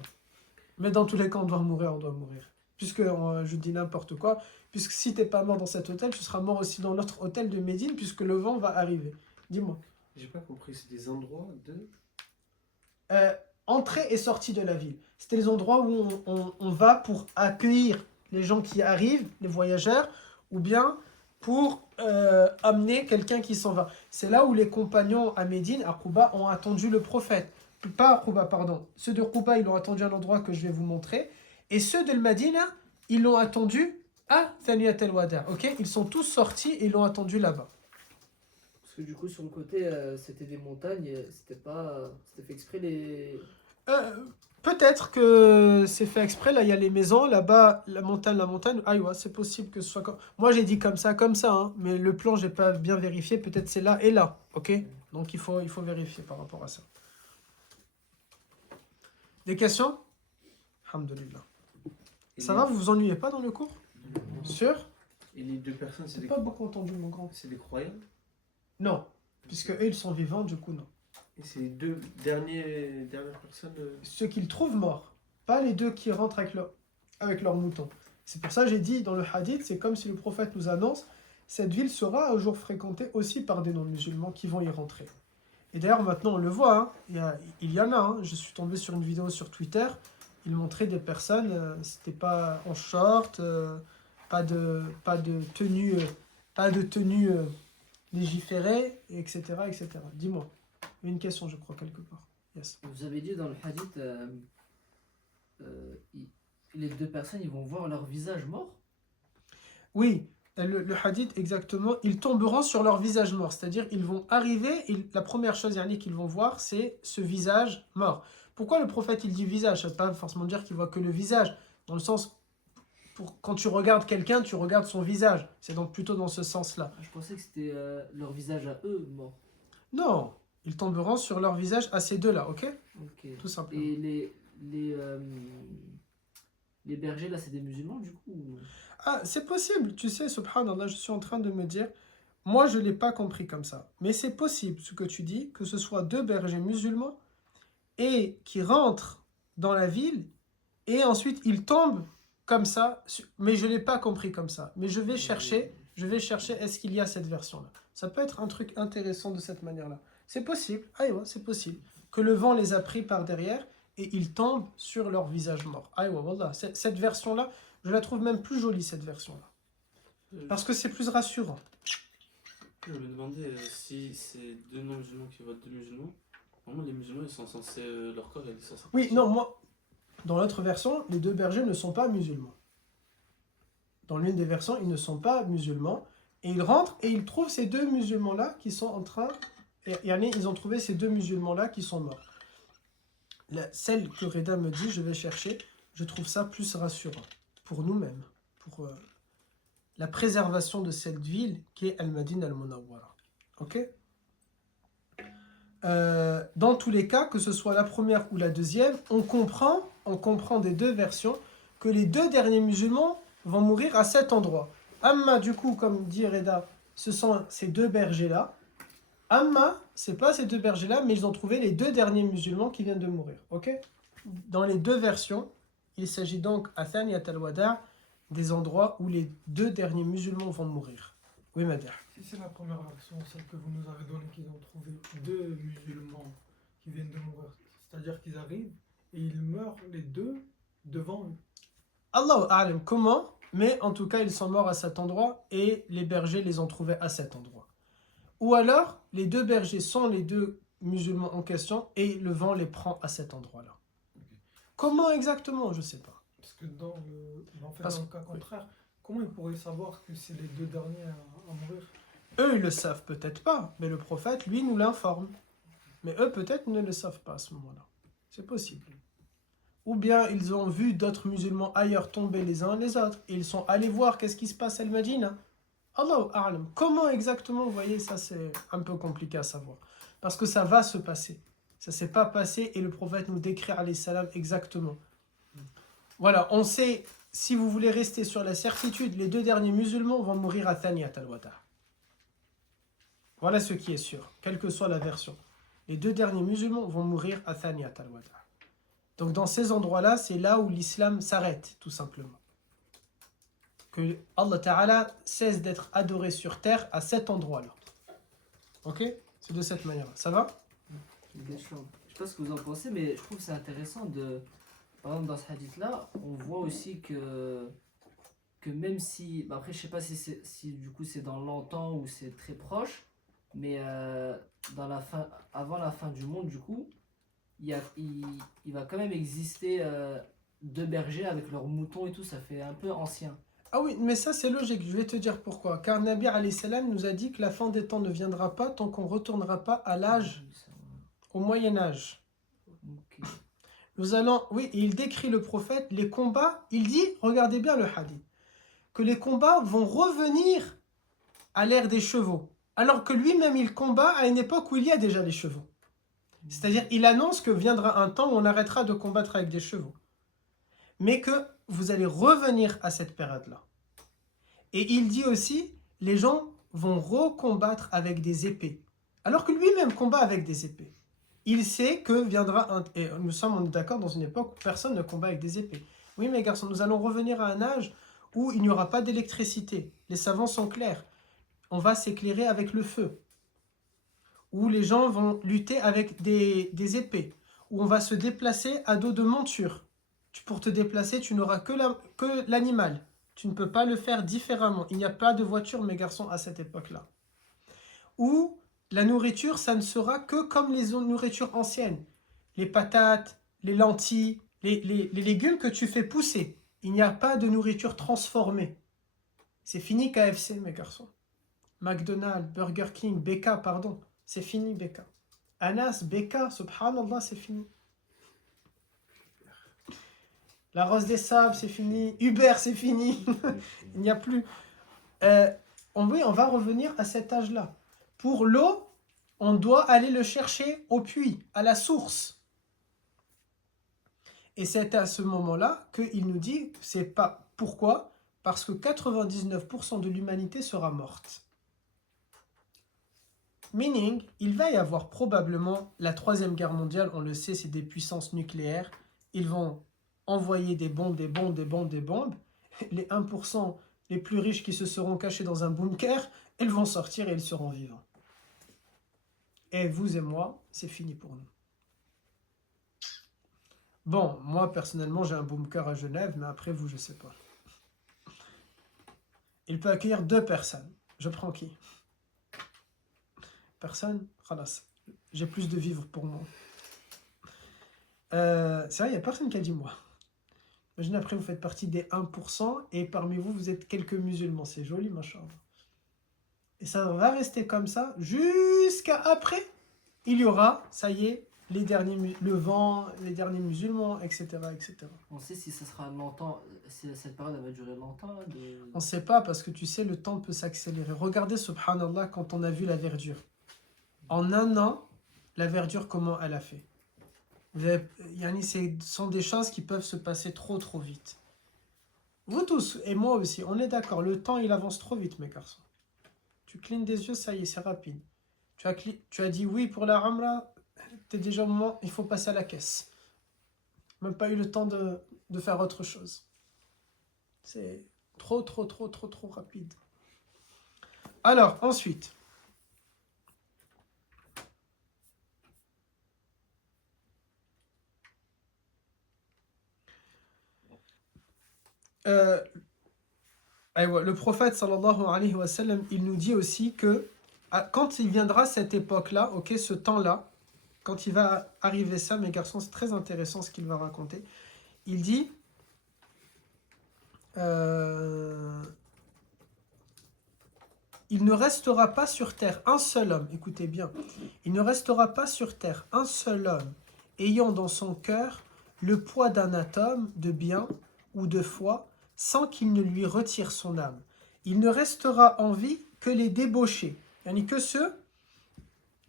Mais dans tous les cas, on doit mourir. Puisque, je dis n'importe quoi, puisque si tu n'es pas mort dans cet hôtel, tu seras mort aussi dans l'autre hôtel de Médine, puisque le vent va arriver. Dis-moi. J'ai pas compris, c'est des endroits de... Entrée et sortie de la ville. C'était les endroits où on va pour accueillir les gens qui arrivent, les voyageurs, ou bien pour amener quelqu'un qui s'en va. C'est là où les compagnons à Médine, à Quba, ont attendu le prophète. Pas à Quba, pardon. Ceux de Quba, ils l'ont attendu à l'endroit que je vais vous montrer. Et ceux de Medina, ils l'ont attendu à Thaniyat al-Wada'. Ok? Ils sont tous sortis et ils l'ont attendu là-bas. Parce que du coup, sur le côté, c'était des montagnes, c'était fait exprès les. Peut-être que c'est fait exprès, là il y a les maisons, là-bas la montagne, ah ouais, c'est possible que ce soit comme... Moi j'ai dit comme ça, hein, mais le plan j'ai pas bien vérifié, peut-être c'est là et là, ok? Donc il faut vérifier par rapport à ça. Des questions? Alhamdulillah. Et Ça les- va, vous vous ennuyez pas dans le cours? Sûr? Et les deux personnes, J'ai pas beaucoup entendu mon grand. c'est des croyants. Non, puisque eux ils sont vivants, du coup non. Et c'est les deux dernières personnes. Ceux qu'ils trouvent morts, pas les deux qui rentrent avec leurs moutons. C'est pour ça que j'ai dit dans le hadith, c'est comme si le prophète nous annonce, cette ville sera un jour fréquentée aussi par des non-musulmans qui vont y rentrer. Et d'ailleurs maintenant on le voit, hein, il y en a, hein, je suis tombé sur une vidéo sur Twitter, il montrait des personnes, c'était pas en short, pas de tenue légiférée, etc. etc. Dis-moi, il y a une question je crois quelque part. Yes. Vous avez dit dans le hadith, les deux personnes, ils vont voir leur visage mort. Oui, le hadith exactement, ils tomberont sur leur visage mort, c'est-à-dire ils vont arriver, et la première chose yani, qu'ils vont voir, c'est ce visage mort. Pourquoi le prophète il dit visage? Ça ne veut pas forcément dire qu'il voit que le visage, dans le sens, quand tu regardes quelqu'un, tu regardes son visage, c'est donc plutôt dans ce sens-là. Je pensais que c'était leur visage à eux mort. Non, ils tomberont sur leur visage à ces deux-là, ok? Ok. Tout simplement. Et les bergers là, c'est des musulmans du coup ou... Ah, c'est possible, tu sais, subhanallah, je suis en train de me dire, moi je ne l'ai pas compris comme ça, mais c'est possible ce que tu dis, que ce soit deux bergers musulmans et qui rentrent dans la ville et ensuite ils tombent comme ça, mais je ne l'ai pas compris comme ça. Mais je vais chercher est-ce qu'il y a cette version-là. Ça peut être un truc intéressant de cette manière-là. C'est possible, aïwa, c'est possible, que le vent les a pris par derrière et ils tombent sur leur visage mort. Aïwa, wallah, cette version-là, je la trouve même plus jolie, cette version-là. Parce que c'est plus rassurant. Je me demandais si c'est deux non-musulmans qui votent deux musulmans. Normalement, les musulmans, ils sont censés. Leur corps, il est censé. Oui, non, moi, dans l'autre version, les deux bergers ne sont pas musulmans. Dans l'une des versions, ils ne sont pas musulmans. Et ils rentrent et ils trouvent ces deux musulmans-là qui sont en train... Ils ont trouvé ces deux musulmans-là qui sont morts. Celle que Reda me dit, je vais chercher, je trouve ça plus rassurant. Pour nous-mêmes. Pour la préservation de cette ville qui est Al-Madin Al-Munawwara. Ok? Dans tous les cas, que ce soit la première ou la deuxième, on comprend des deux versions que les deux derniers musulmans vont mourir à cet endroit. Amma, du coup, comme dit Reda, ce sont ces deux bergers-là. Amma, c'est pas ces deux bergers-là, mais ils ont trouvé les deux derniers musulmans qui viennent de mourir. Ok? Dans les deux versions, il s'agit donc à Thaniyat al-Wada' des endroits où les deux derniers musulmans vont mourir. Oui, Madher. Si c'est la première version, celle que vous nous avez donnée, qu'ils ont trouvé deux musulmans qui viennent de mourir, c'est-à-dire qu'ils arrivent et ils meurent les deux devant eux. Allahu a'lam comment, mais en tout cas ils sont morts à cet endroit et les bergers les ont trouvés à cet endroit. Ou alors les deux bergers sont les deux musulmans en question et le vent les prend à cet endroit-là. Comment exactement? Je sais pas. Parce que dans le cas contraire, comment ils pourraient savoir que c'est les deux derniers à mourir? Eux ils le savent peut-être pas, mais le prophète lui nous l'informe. Mais eux peut-être ne le savent pas à ce moment-là. C'est possible. Ou bien ils ont vu d'autres musulmans ailleurs tomber les uns les autres. Et ils sont allés voir qu'est-ce qui se passe à Al-Madina. Allahu a'lam. Comment exactement, vous voyez, ça c'est un peu compliqué à savoir. Parce que ça va se passer. Ça s'est pas passé et le prophète nous décrit alayhi salam exactement. Voilà, on sait, si vous voulez rester sur la certitude, les deux derniers musulmans vont mourir à Thaniyat al-Wada'. Voilà ce qui est sûr, quelle que soit la version. Les deux derniers musulmans vont mourir à Thaniyat al-Wada'. Donc dans ces endroits-là, c'est là où l'islam s'arrête, tout simplement. Que Allah Ta'ala cesse d'être adoré sur terre à cet endroit-là. Ok? C'est de cette manière-là. Ça va? Je sais pas ce que vous en pensez, mais je trouve que c'est intéressant de... Par exemple, dans ce hadith-là, on voit aussi que même si... Bah après, je sais pas si du coup c'est dans longtemps ou c'est très proche, mais avant la fin du monde, du coup, il va quand même exister deux bergers avec leurs moutons et tout, ça fait un peu ancien. Ah oui, mais ça c'est logique, je vais te dire pourquoi. Car Nabi alayhi salam nous a dit que la fin des temps ne viendra pas tant qu'on ne retournera pas à l'âge, au Moyen-Âge. Ok. Nous allons, oui, et il décrit le prophète, les combats, il dit, regardez bien le hadith, que les combats vont revenir à l'ère des chevaux, alors que lui-même il combat à une époque où il y a déjà les chevaux. C'est-à-dire, il annonce que viendra un temps où on arrêtera de combattre avec des chevaux, mais que vous allez revenir à cette période-là. Et il dit aussi, les gens vont recombattre avec des épées, alors que lui-même combat avec des épées. Il sait que viendra un... Et nous sommes d'accord dans une époque où personne ne combat avec des épées. Oui, mes garçons, nous allons revenir à un âge où il n'y aura pas d'électricité. Les savants sont clairs. On va s'éclairer avec le feu. Où les gens vont lutter avec des épées. Où on va se déplacer à dos de monture. Pour te déplacer, tu n'auras que l'animal. Tu ne peux pas le faire différemment. Il n'y a pas de voiture, mes garçons, à cette époque-là. Où la nourriture, ça ne sera que comme les nourritures anciennes. Les patates, les lentilles, les légumes que tu fais pousser. Il n'y a pas de nourriture transformée. C'est fini KFC, mes garçons. McDonald's, Burger King, BK, pardon. C'est fini, BK. Anas, BK, subhanallah, c'est fini. La Rose des Sables, c'est fini. Uber, c'est fini. Il n'y a plus. On va revenir à cet âge-là. Pour l'eau, on doit aller le chercher au puits, à la source. Et c'est à ce moment-là qu'il nous dit, c'est pas pourquoi, parce que 99% de l'humanité sera morte. Meaning, il va y avoir probablement la troisième guerre mondiale, on le sait, c'est des puissances nucléaires. Ils vont envoyer des bombes, des bombes, des bombes, des bombes. Les 1% les plus riches qui se seront cachés dans un bunker, ils vont sortir et ils seront vivants. Et vous et moi, c'est fini pour nous. Bon, moi personnellement, j'ai un bunker à Genève, mais après vous, je sais pas. Il peut accueillir 2 personnes. Je prends qui? Personne? Khalas. J'ai plus de vivres pour moi. C'est vrai, il n'y a personne qui a dit moi. Imaginez après, vous faites partie des 1% et parmi vous, vous êtes quelques musulmans. C'est joli, machin. Et ça va rester comme ça jusqu'à après. Il y aura, ça y est, le vent, les derniers musulmans, etc., etc. On sait si ça sera longtemps, si cette période elle va durer longtemps. On ne ssait pas parce que tu sais, le temps peut s'accélérer. Regardez, subhanallah, quand on a vu la verdure. En un an, la verdure, comment elle a fait? Ce sont des choses qui peuvent se passer trop vite. Vous tous, et moi aussi, on est d'accord, le temps il avance trop vite, mes garçons. Tu clignes des yeux, ça y est, c'est rapide. Tu as dit oui pour la Umrah, t'es déjà au moment, il faut passer à la caisse. Même pas eu le temps de faire autre chose. C'est trop rapide. Alors, ensuite. Le prophète sallallahu alayhi wa sallam, il nous dit aussi que quand il viendra cette époque-là, ok, ce temps-là, quand il va arriver ça, mes garçons, c'est très intéressant ce qu'il va raconter. Il dit il ne restera pas sur terre un seul homme, écoutez bien, il ne restera pas sur terre un seul homme ayant dans son cœur le poids d'un atome de bien ou de foi sans qu'il ne lui retire son âme. Il ne restera en vie que les débauchés, que ceux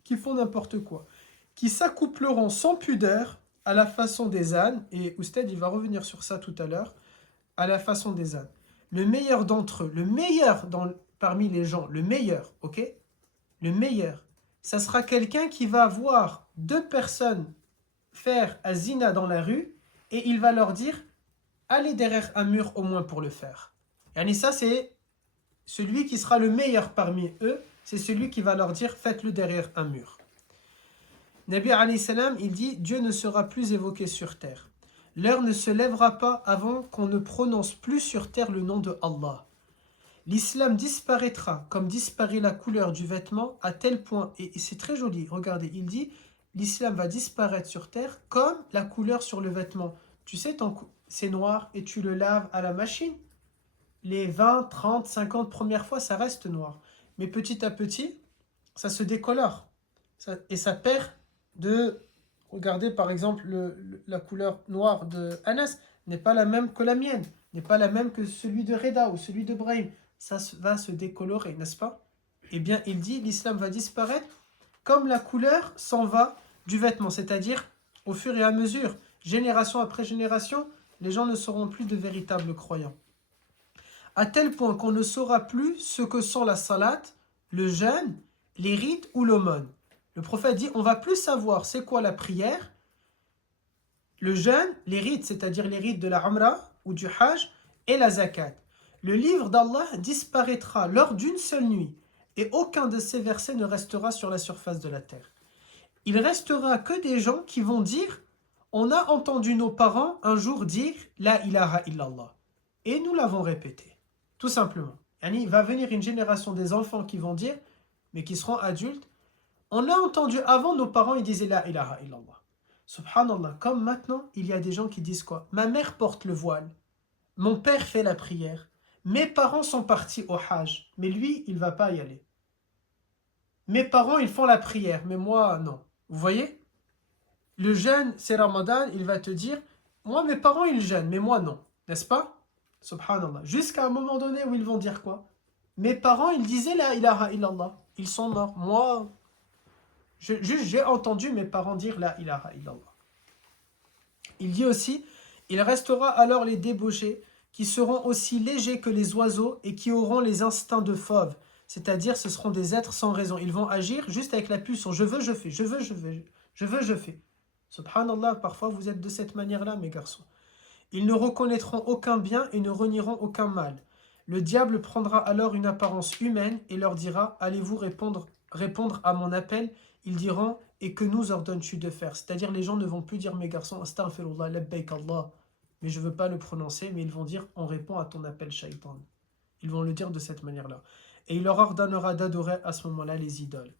qui font n'importe quoi, qui s'accoupleront sans pudeur à la façon des ânes, et Oustad il va revenir sur ça tout à l'heure, à la façon des ânes. Le meilleur d'entre eux, le meilleur parmi les gens, le meilleur, ok? Le meilleur, ça sera quelqu'un qui va voir 2 personnes faire un zina dans la rue, et il va leur dire allez derrière un mur au moins pour le faire. Et ça, c'est celui qui sera le meilleur parmi eux, c'est celui qui va leur dire faites-le derrière un mur. Nabi alayhi salam, il dit Dieu ne sera plus évoqué sur terre. L'heure ne se lèvera pas avant qu'on ne prononce plus sur terre le nom de Allah. L'islam disparaîtra comme disparaît la couleur du vêtement à tel point, et c'est très joli, regardez, il dit l'islam va disparaître sur terre comme la couleur sur le vêtement. Tu sais, c'est noir et tu le laves à la machine. les 20, 30, 50 premières fois, ça reste noir. Mais petit à petit, ça se décolore. Et ça perd de... Regardez par exemple la couleur noire de Anas n'est pas la même que la mienne, n'est pas la même que celui de Reda ou celui de Brahim. Ça va se décolorer, n'est-ce pas? Eh bien, il dit, l'islam va disparaître comme la couleur s'en va du vêtement, c'est-à-dire au fur et à mesure, génération après génération, les gens ne seront plus de véritables croyants. À tel point qu'on ne saura plus ce que sont la salat, le jeûne, les rites ou l'aumône. Le prophète dit, on va plus savoir c'est quoi la prière, le jeûne, les rites, c'est-à-dire les rites de la Umrah ou du Hajj, et la zakat. Le livre d'Allah disparaîtra lors d'une seule nuit, et aucun de ces versets ne restera sur la surface de la terre. Il restera que des gens qui vont dire, on a entendu nos parents un jour dire la ilaha illallah, et nous l'avons répété, tout simplement. Il va venir une génération des enfants qui vont dire, mais qui seront adultes, on a entendu avant nos parents, ils disaient la ilaha illallah. Subhanallah, comme maintenant, il y a des gens qui disent quoi? Ma mère porte le voile, mon père fait la prière, mes parents sont partis au Hajj, mais lui, il ne va pas y aller. Mes parents, ils font la prière, mais moi, non. Vous voyez? Le jeûne, c'est Ramadan, il va te dire, moi, mes parents, ils jeûnent, mais moi, non. N'est-ce pas? Subhanallah. Jusqu'à un moment donné où ils vont dire quoi? Mes parents, ils disaient la ilaha illallah. Ils sont morts. Moi, j'ai entendu mes parents dire la ilaha illallah. Il dit aussi, il restera alors les débauchés qui seront aussi légers que les oiseaux et qui auront les instincts de fauve. C'est-à-dire, ce seront des êtres sans raison. Ils vont agir juste avec la pulsion. Je veux, je fais. Je veux, je veux. Je veux, je fais. Subhanallah, parfois vous êtes de cette manière-là, mes garçons. Ils ne reconnaîtront aucun bien et ne renieront aucun mal. Le diable prendra alors une apparence humaine et leur dira, allez-vous répondre à mon appel? Ils diront, et que nous ordonnes-tu de faire? C'est-à-dire, les gens ne vont plus dire, mes garçons, astaghfirullah, labbaik Allah, mais je ne veux pas le prononcer, mais ils vont dire, on répond à ton appel, shaitan. Ils vont le dire de cette manière-là. Et il leur ordonnera d'adorer à ce moment-là les idoles.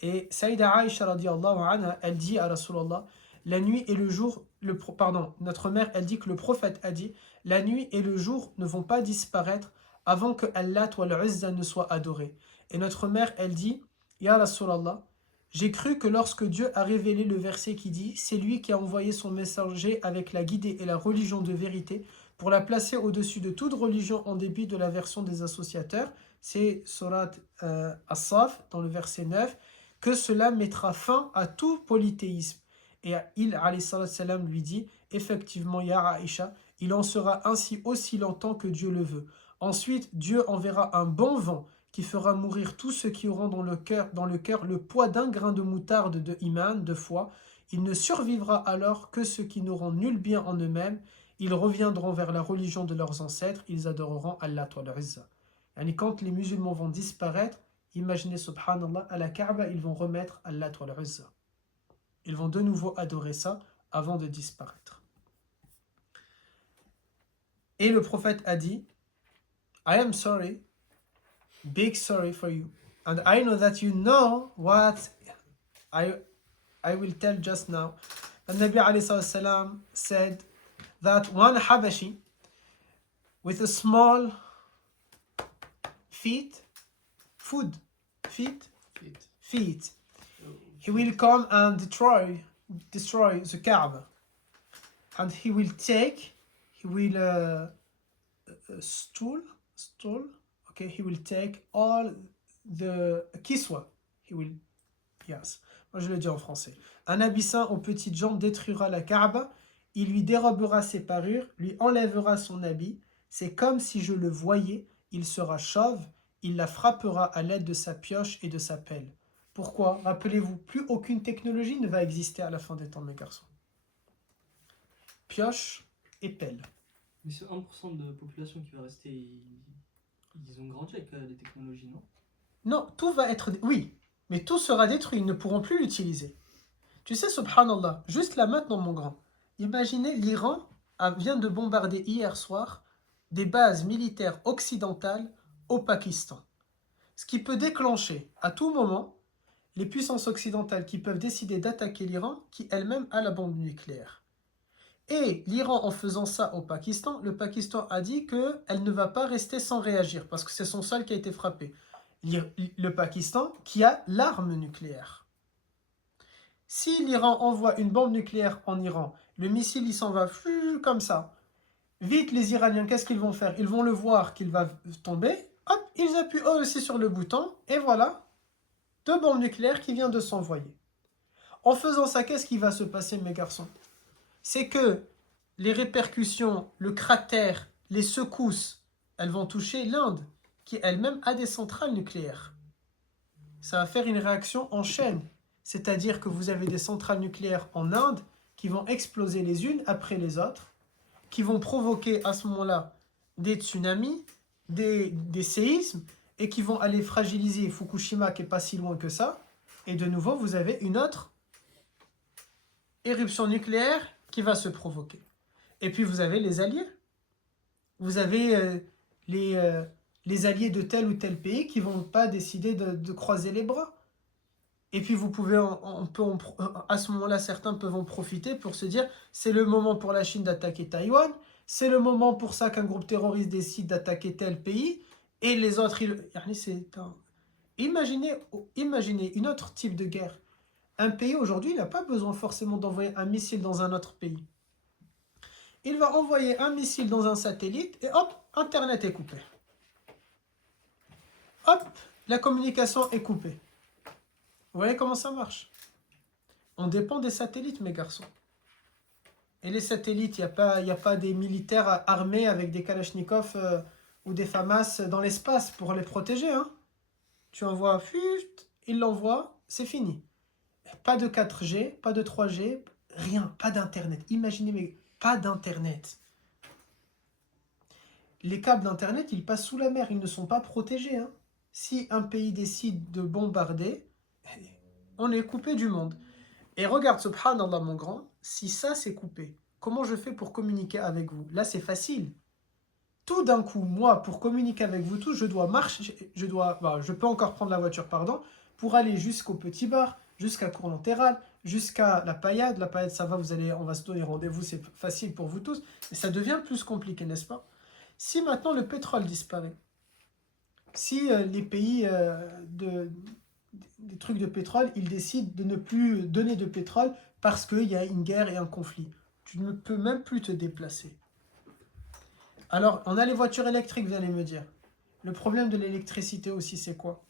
Et Saïda Aïcha radiallahu anha, elle dit à Rasulallah, la nuit et le jour, notre mère, elle dit que le prophète a dit, la nuit et le jour ne vont pas disparaître avant que Allah ou al-Uzza ne soit adoré. Et notre mère, elle dit, Ya Rasulallah, j'ai cru que lorsque Dieu a révélé le verset qui dit, c'est lui qui a envoyé son messager avec la guidée et la religion de vérité pour la placer au-dessus de toute religion en dépit de la version des associateurs, c'est Surat As-Saf dans le verset 9, que cela mettra fin à tout polythéisme. Et il, alayhi salam, lui dit, effectivement, Ya Aïcha, il en sera ainsi aussi longtemps que Dieu le veut. Ensuite, Dieu enverra un bon vent qui fera mourir tous ceux qui auront dans le cœur le poids d'un grain de moutarde de iman, de foi. Il ne survivra alors que ceux qui n'auront nul bien en eux-mêmes. Ils reviendront vers la religion de leurs ancêtres, ils adoreront Allah wa al-Uzza. Et quand les musulmans vont disparaître, imaginez, subhanallah, à la Kaaba, ils vont remettre Allah wa al-Uzza. Ils vont de nouveau adorer ça avant de disparaître. Et le prophète a dit, I am sorry, big sorry for you, and I know that you know what I will tell just now. And Nabi alayhi salam said that one Habashi with a small feet, he will come and destroy the Kaaba, and he will take all the kiswa. Moi je le dis en français. Un abyssin aux petites jambes détruira la Kaaba, il lui dérobera ses parures, lui enlèvera son habit. C'est comme si je le voyais, il sera chauve, il la frappera à l'aide de sa pioche et de sa pelle. Pourquoi? Rappelez-vous, plus aucune technologie ne va exister à la fin des temps, mes garçons. Pioche et pelle. Mais ce 1% de population qui va rester, ils ont grandi avec les technologies, non? Non, tout va être... Oui, mais tout sera détruit, ils ne pourront plus l'utiliser. Tu sais, subhanallah, juste là maintenant, mon grand, imaginez l'Iran vient de bombarder hier soir des bases militaires occidentales au Pakistan. Ce qui peut déclencher à tout moment les puissances occidentales qui peuvent décider d'attaquer l'Iran qui elle-même a la bombe nucléaire. Et l'Iran, en faisant ça au Pakistan, le Pakistan a dit qu'elle ne va pas rester sans réagir, parce que c'est son sol qui a été frappé. Le Pakistan qui a l'arme nucléaire. Si l'Iran envoie une bombe nucléaire en Iran, le missile il s'en va comme ça. Vite, les Iraniens, qu'est-ce qu'ils vont faire? Ils vont le voir qu'il va tomber, hop, ils appuient eux aussi sur le bouton, et voilà, 2 bombes nucléaires qui viennent de s'envoyer. En faisant ça, qu'est-ce qui va se passer, mes garçons? C'est que les répercussions, le cratère, les secousses, elles vont toucher l'Inde, qui elle-même a des centrales nucléaires. Ça va faire une réaction en chaîne, c'est-à-dire que vous avez des centrales nucléaires en Inde qui vont exploser les unes après les autres, qui vont provoquer à ce moment-là des tsunamis, des séismes, et qui vont aller fragiliser Fukushima qui n'est pas si loin que ça, et de nouveau vous avez une autre éruption nucléaire qui va se provoquer. Et puis vous avez les alliés. Vous avez les alliés de tel ou tel pays qui ne vont pas décider de croiser les bras. Et puis vous pouvez, à ce moment-là, certains peuvent en profiter pour se dire c'est le moment pour la Chine d'attaquer Taïwan, c'est le moment pour ça qu'un groupe terroriste décide d'attaquer tel pays, et les autres, imaginez une autre type de guerre. Un pays aujourd'hui, il n'a pas besoin forcément d'envoyer un missile dans un autre pays. Il va envoyer un missile dans un satellite et hop, Internet est coupé. Hop, la communication est coupée. Vous voyez comment ça marche? On dépend des satellites, mes garçons. Et les satellites, il n'y a pas des militaires armés avec des kalachnikovs ou des FAMAS dans l'espace pour les protéger. Hein. Tu envoies, il l'envoie, c'est fini. Pas de 4G, pas de 3G, rien, pas d'Internet. Imaginez, mais pas d'Internet. Les câbles d'Internet, ils passent sous la mer, ils ne sont pas protégés. Hein. Si un pays décide de bombarder, on est coupé du monde. Et regarde, subhanallah mon grand, si ça c'est coupé, comment je fais pour communiquer avec vous? Là c'est facile. Tout d'un coup, moi, pour communiquer avec vous tous, je dois marcher, je peux encore prendre la voiture, pardon, pour aller jusqu'au petit bar, jusqu'à Cour-Lantéral, jusqu'à la Paillade. La Paillade, ça va, on va se donner rendez-vous, c'est facile pour vous tous. Mais ça devient plus compliqué, n'est-ce pas? Si maintenant le pétrole disparaît, si les pays des trucs de pétrole, ils décident de ne plus donner de pétrole parce qu'il y a une guerre et un conflit. Tu ne peux même plus te déplacer. Alors, on a les voitures électriques, vous allez me dire. Le problème de l'électricité aussi, c'est quoi?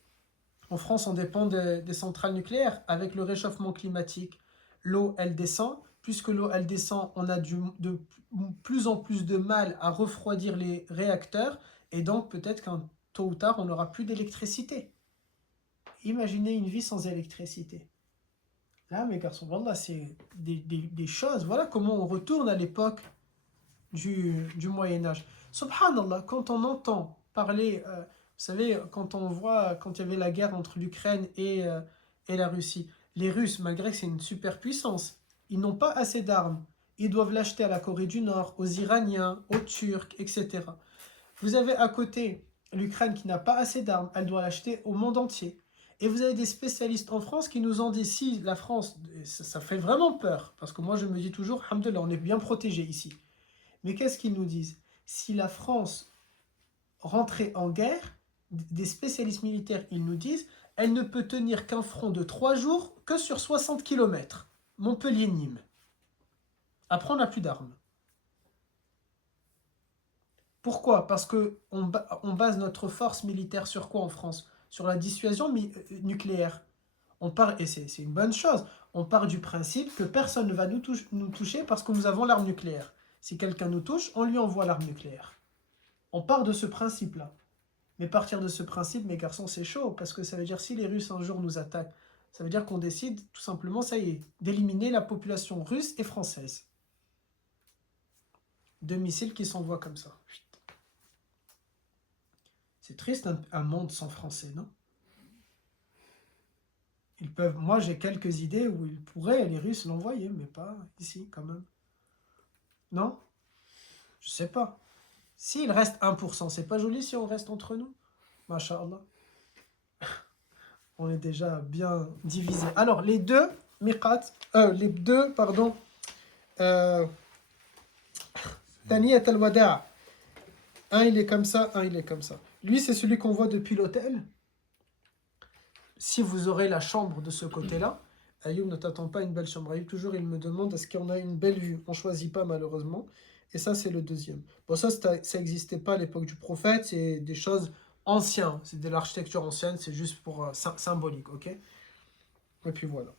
En France, on dépend des centrales nucléaires. Avec le réchauffement climatique, l'eau, elle descend. Puisque l'eau, elle descend, on a de plus en plus de mal à refroidir les réacteurs. Et donc, peut-être qu'un tôt ou tard, on n'aura plus d'électricité. Imaginez une vie sans électricité. Là, mes garçons, voilà, c'est des choses. Voilà comment on retourne à l'époque du Moyen-Âge. Subhanallah, quand on entend parler, vous savez, quand on voit, quand il y avait la guerre entre l'Ukraine et la Russie, les Russes, malgré que c'est une superpuissance, ils n'ont pas assez d'armes. Ils doivent l'acheter à la Corée du Nord, aux Iraniens, aux Turcs, etc. Vous avez à côté l'Ukraine qui n'a pas assez d'armes, elle doit l'acheter au monde entier. Et vous avez des spécialistes en France qui nous ont dit si la France, ça fait vraiment peur, parce que moi je me dis toujours, alhamdoulilah, on est bien protégé ici. Mais qu'est-ce qu'ils nous disent? Si la France rentrait en guerre, des spécialistes militaires, ils nous disent, elle ne peut tenir qu'un front de 3 jours que sur 60 km. Montpellier-Nîmes. Après, on n'a plus d'armes. Pourquoi? Parce qu'on base notre force militaire sur quoi en France? Sur la dissuasion nucléaire. Et c'est une bonne chose. On part du principe que personne ne va nous toucher parce que nous avons l'arme nucléaire. Si quelqu'un nous touche, on lui envoie l'arme nucléaire. On part de ce principe-là. Mais partir de ce principe, mes garçons, c'est chaud, parce que ça veut dire si les Russes un jour nous attaquent, ça veut dire qu'on décide tout simplement, ça y est, d'éliminer la population russe et française. 2 missiles qui s'envoient comme ça. C'est triste un monde sans Français, non? Moi j'ai quelques idées où ils pourraient, les Russes, l'envoyer, mais pas ici quand même. Non? Je sais pas. S'il reste 1%, c'est pas joli si on reste entre nous? Masha'Allah. On est déjà bien divisés. Alors, les deux Thaniyat al-Wada'. Un, il est comme ça, un, il est comme ça. Lui, c'est celui qu'on voit depuis l'hôtel. Si vous aurez la chambre de ce côté-là, Ayoub, ne t'attend pas une belle chambre. Ayoub, toujours, il me demande est-ce qu'on a une belle vue. On ne choisit pas, malheureusement. Et ça, c'est le deuxième. Bon, ça n'existait pas à l'époque du prophète. C'est des choses anciennes. C'est de l'architecture ancienne. C'est juste pour symbolique, ok? Et puis voilà.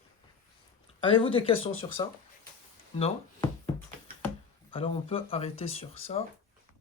Avez-vous des questions sur ça? Non? Alors, on peut arrêter sur ça.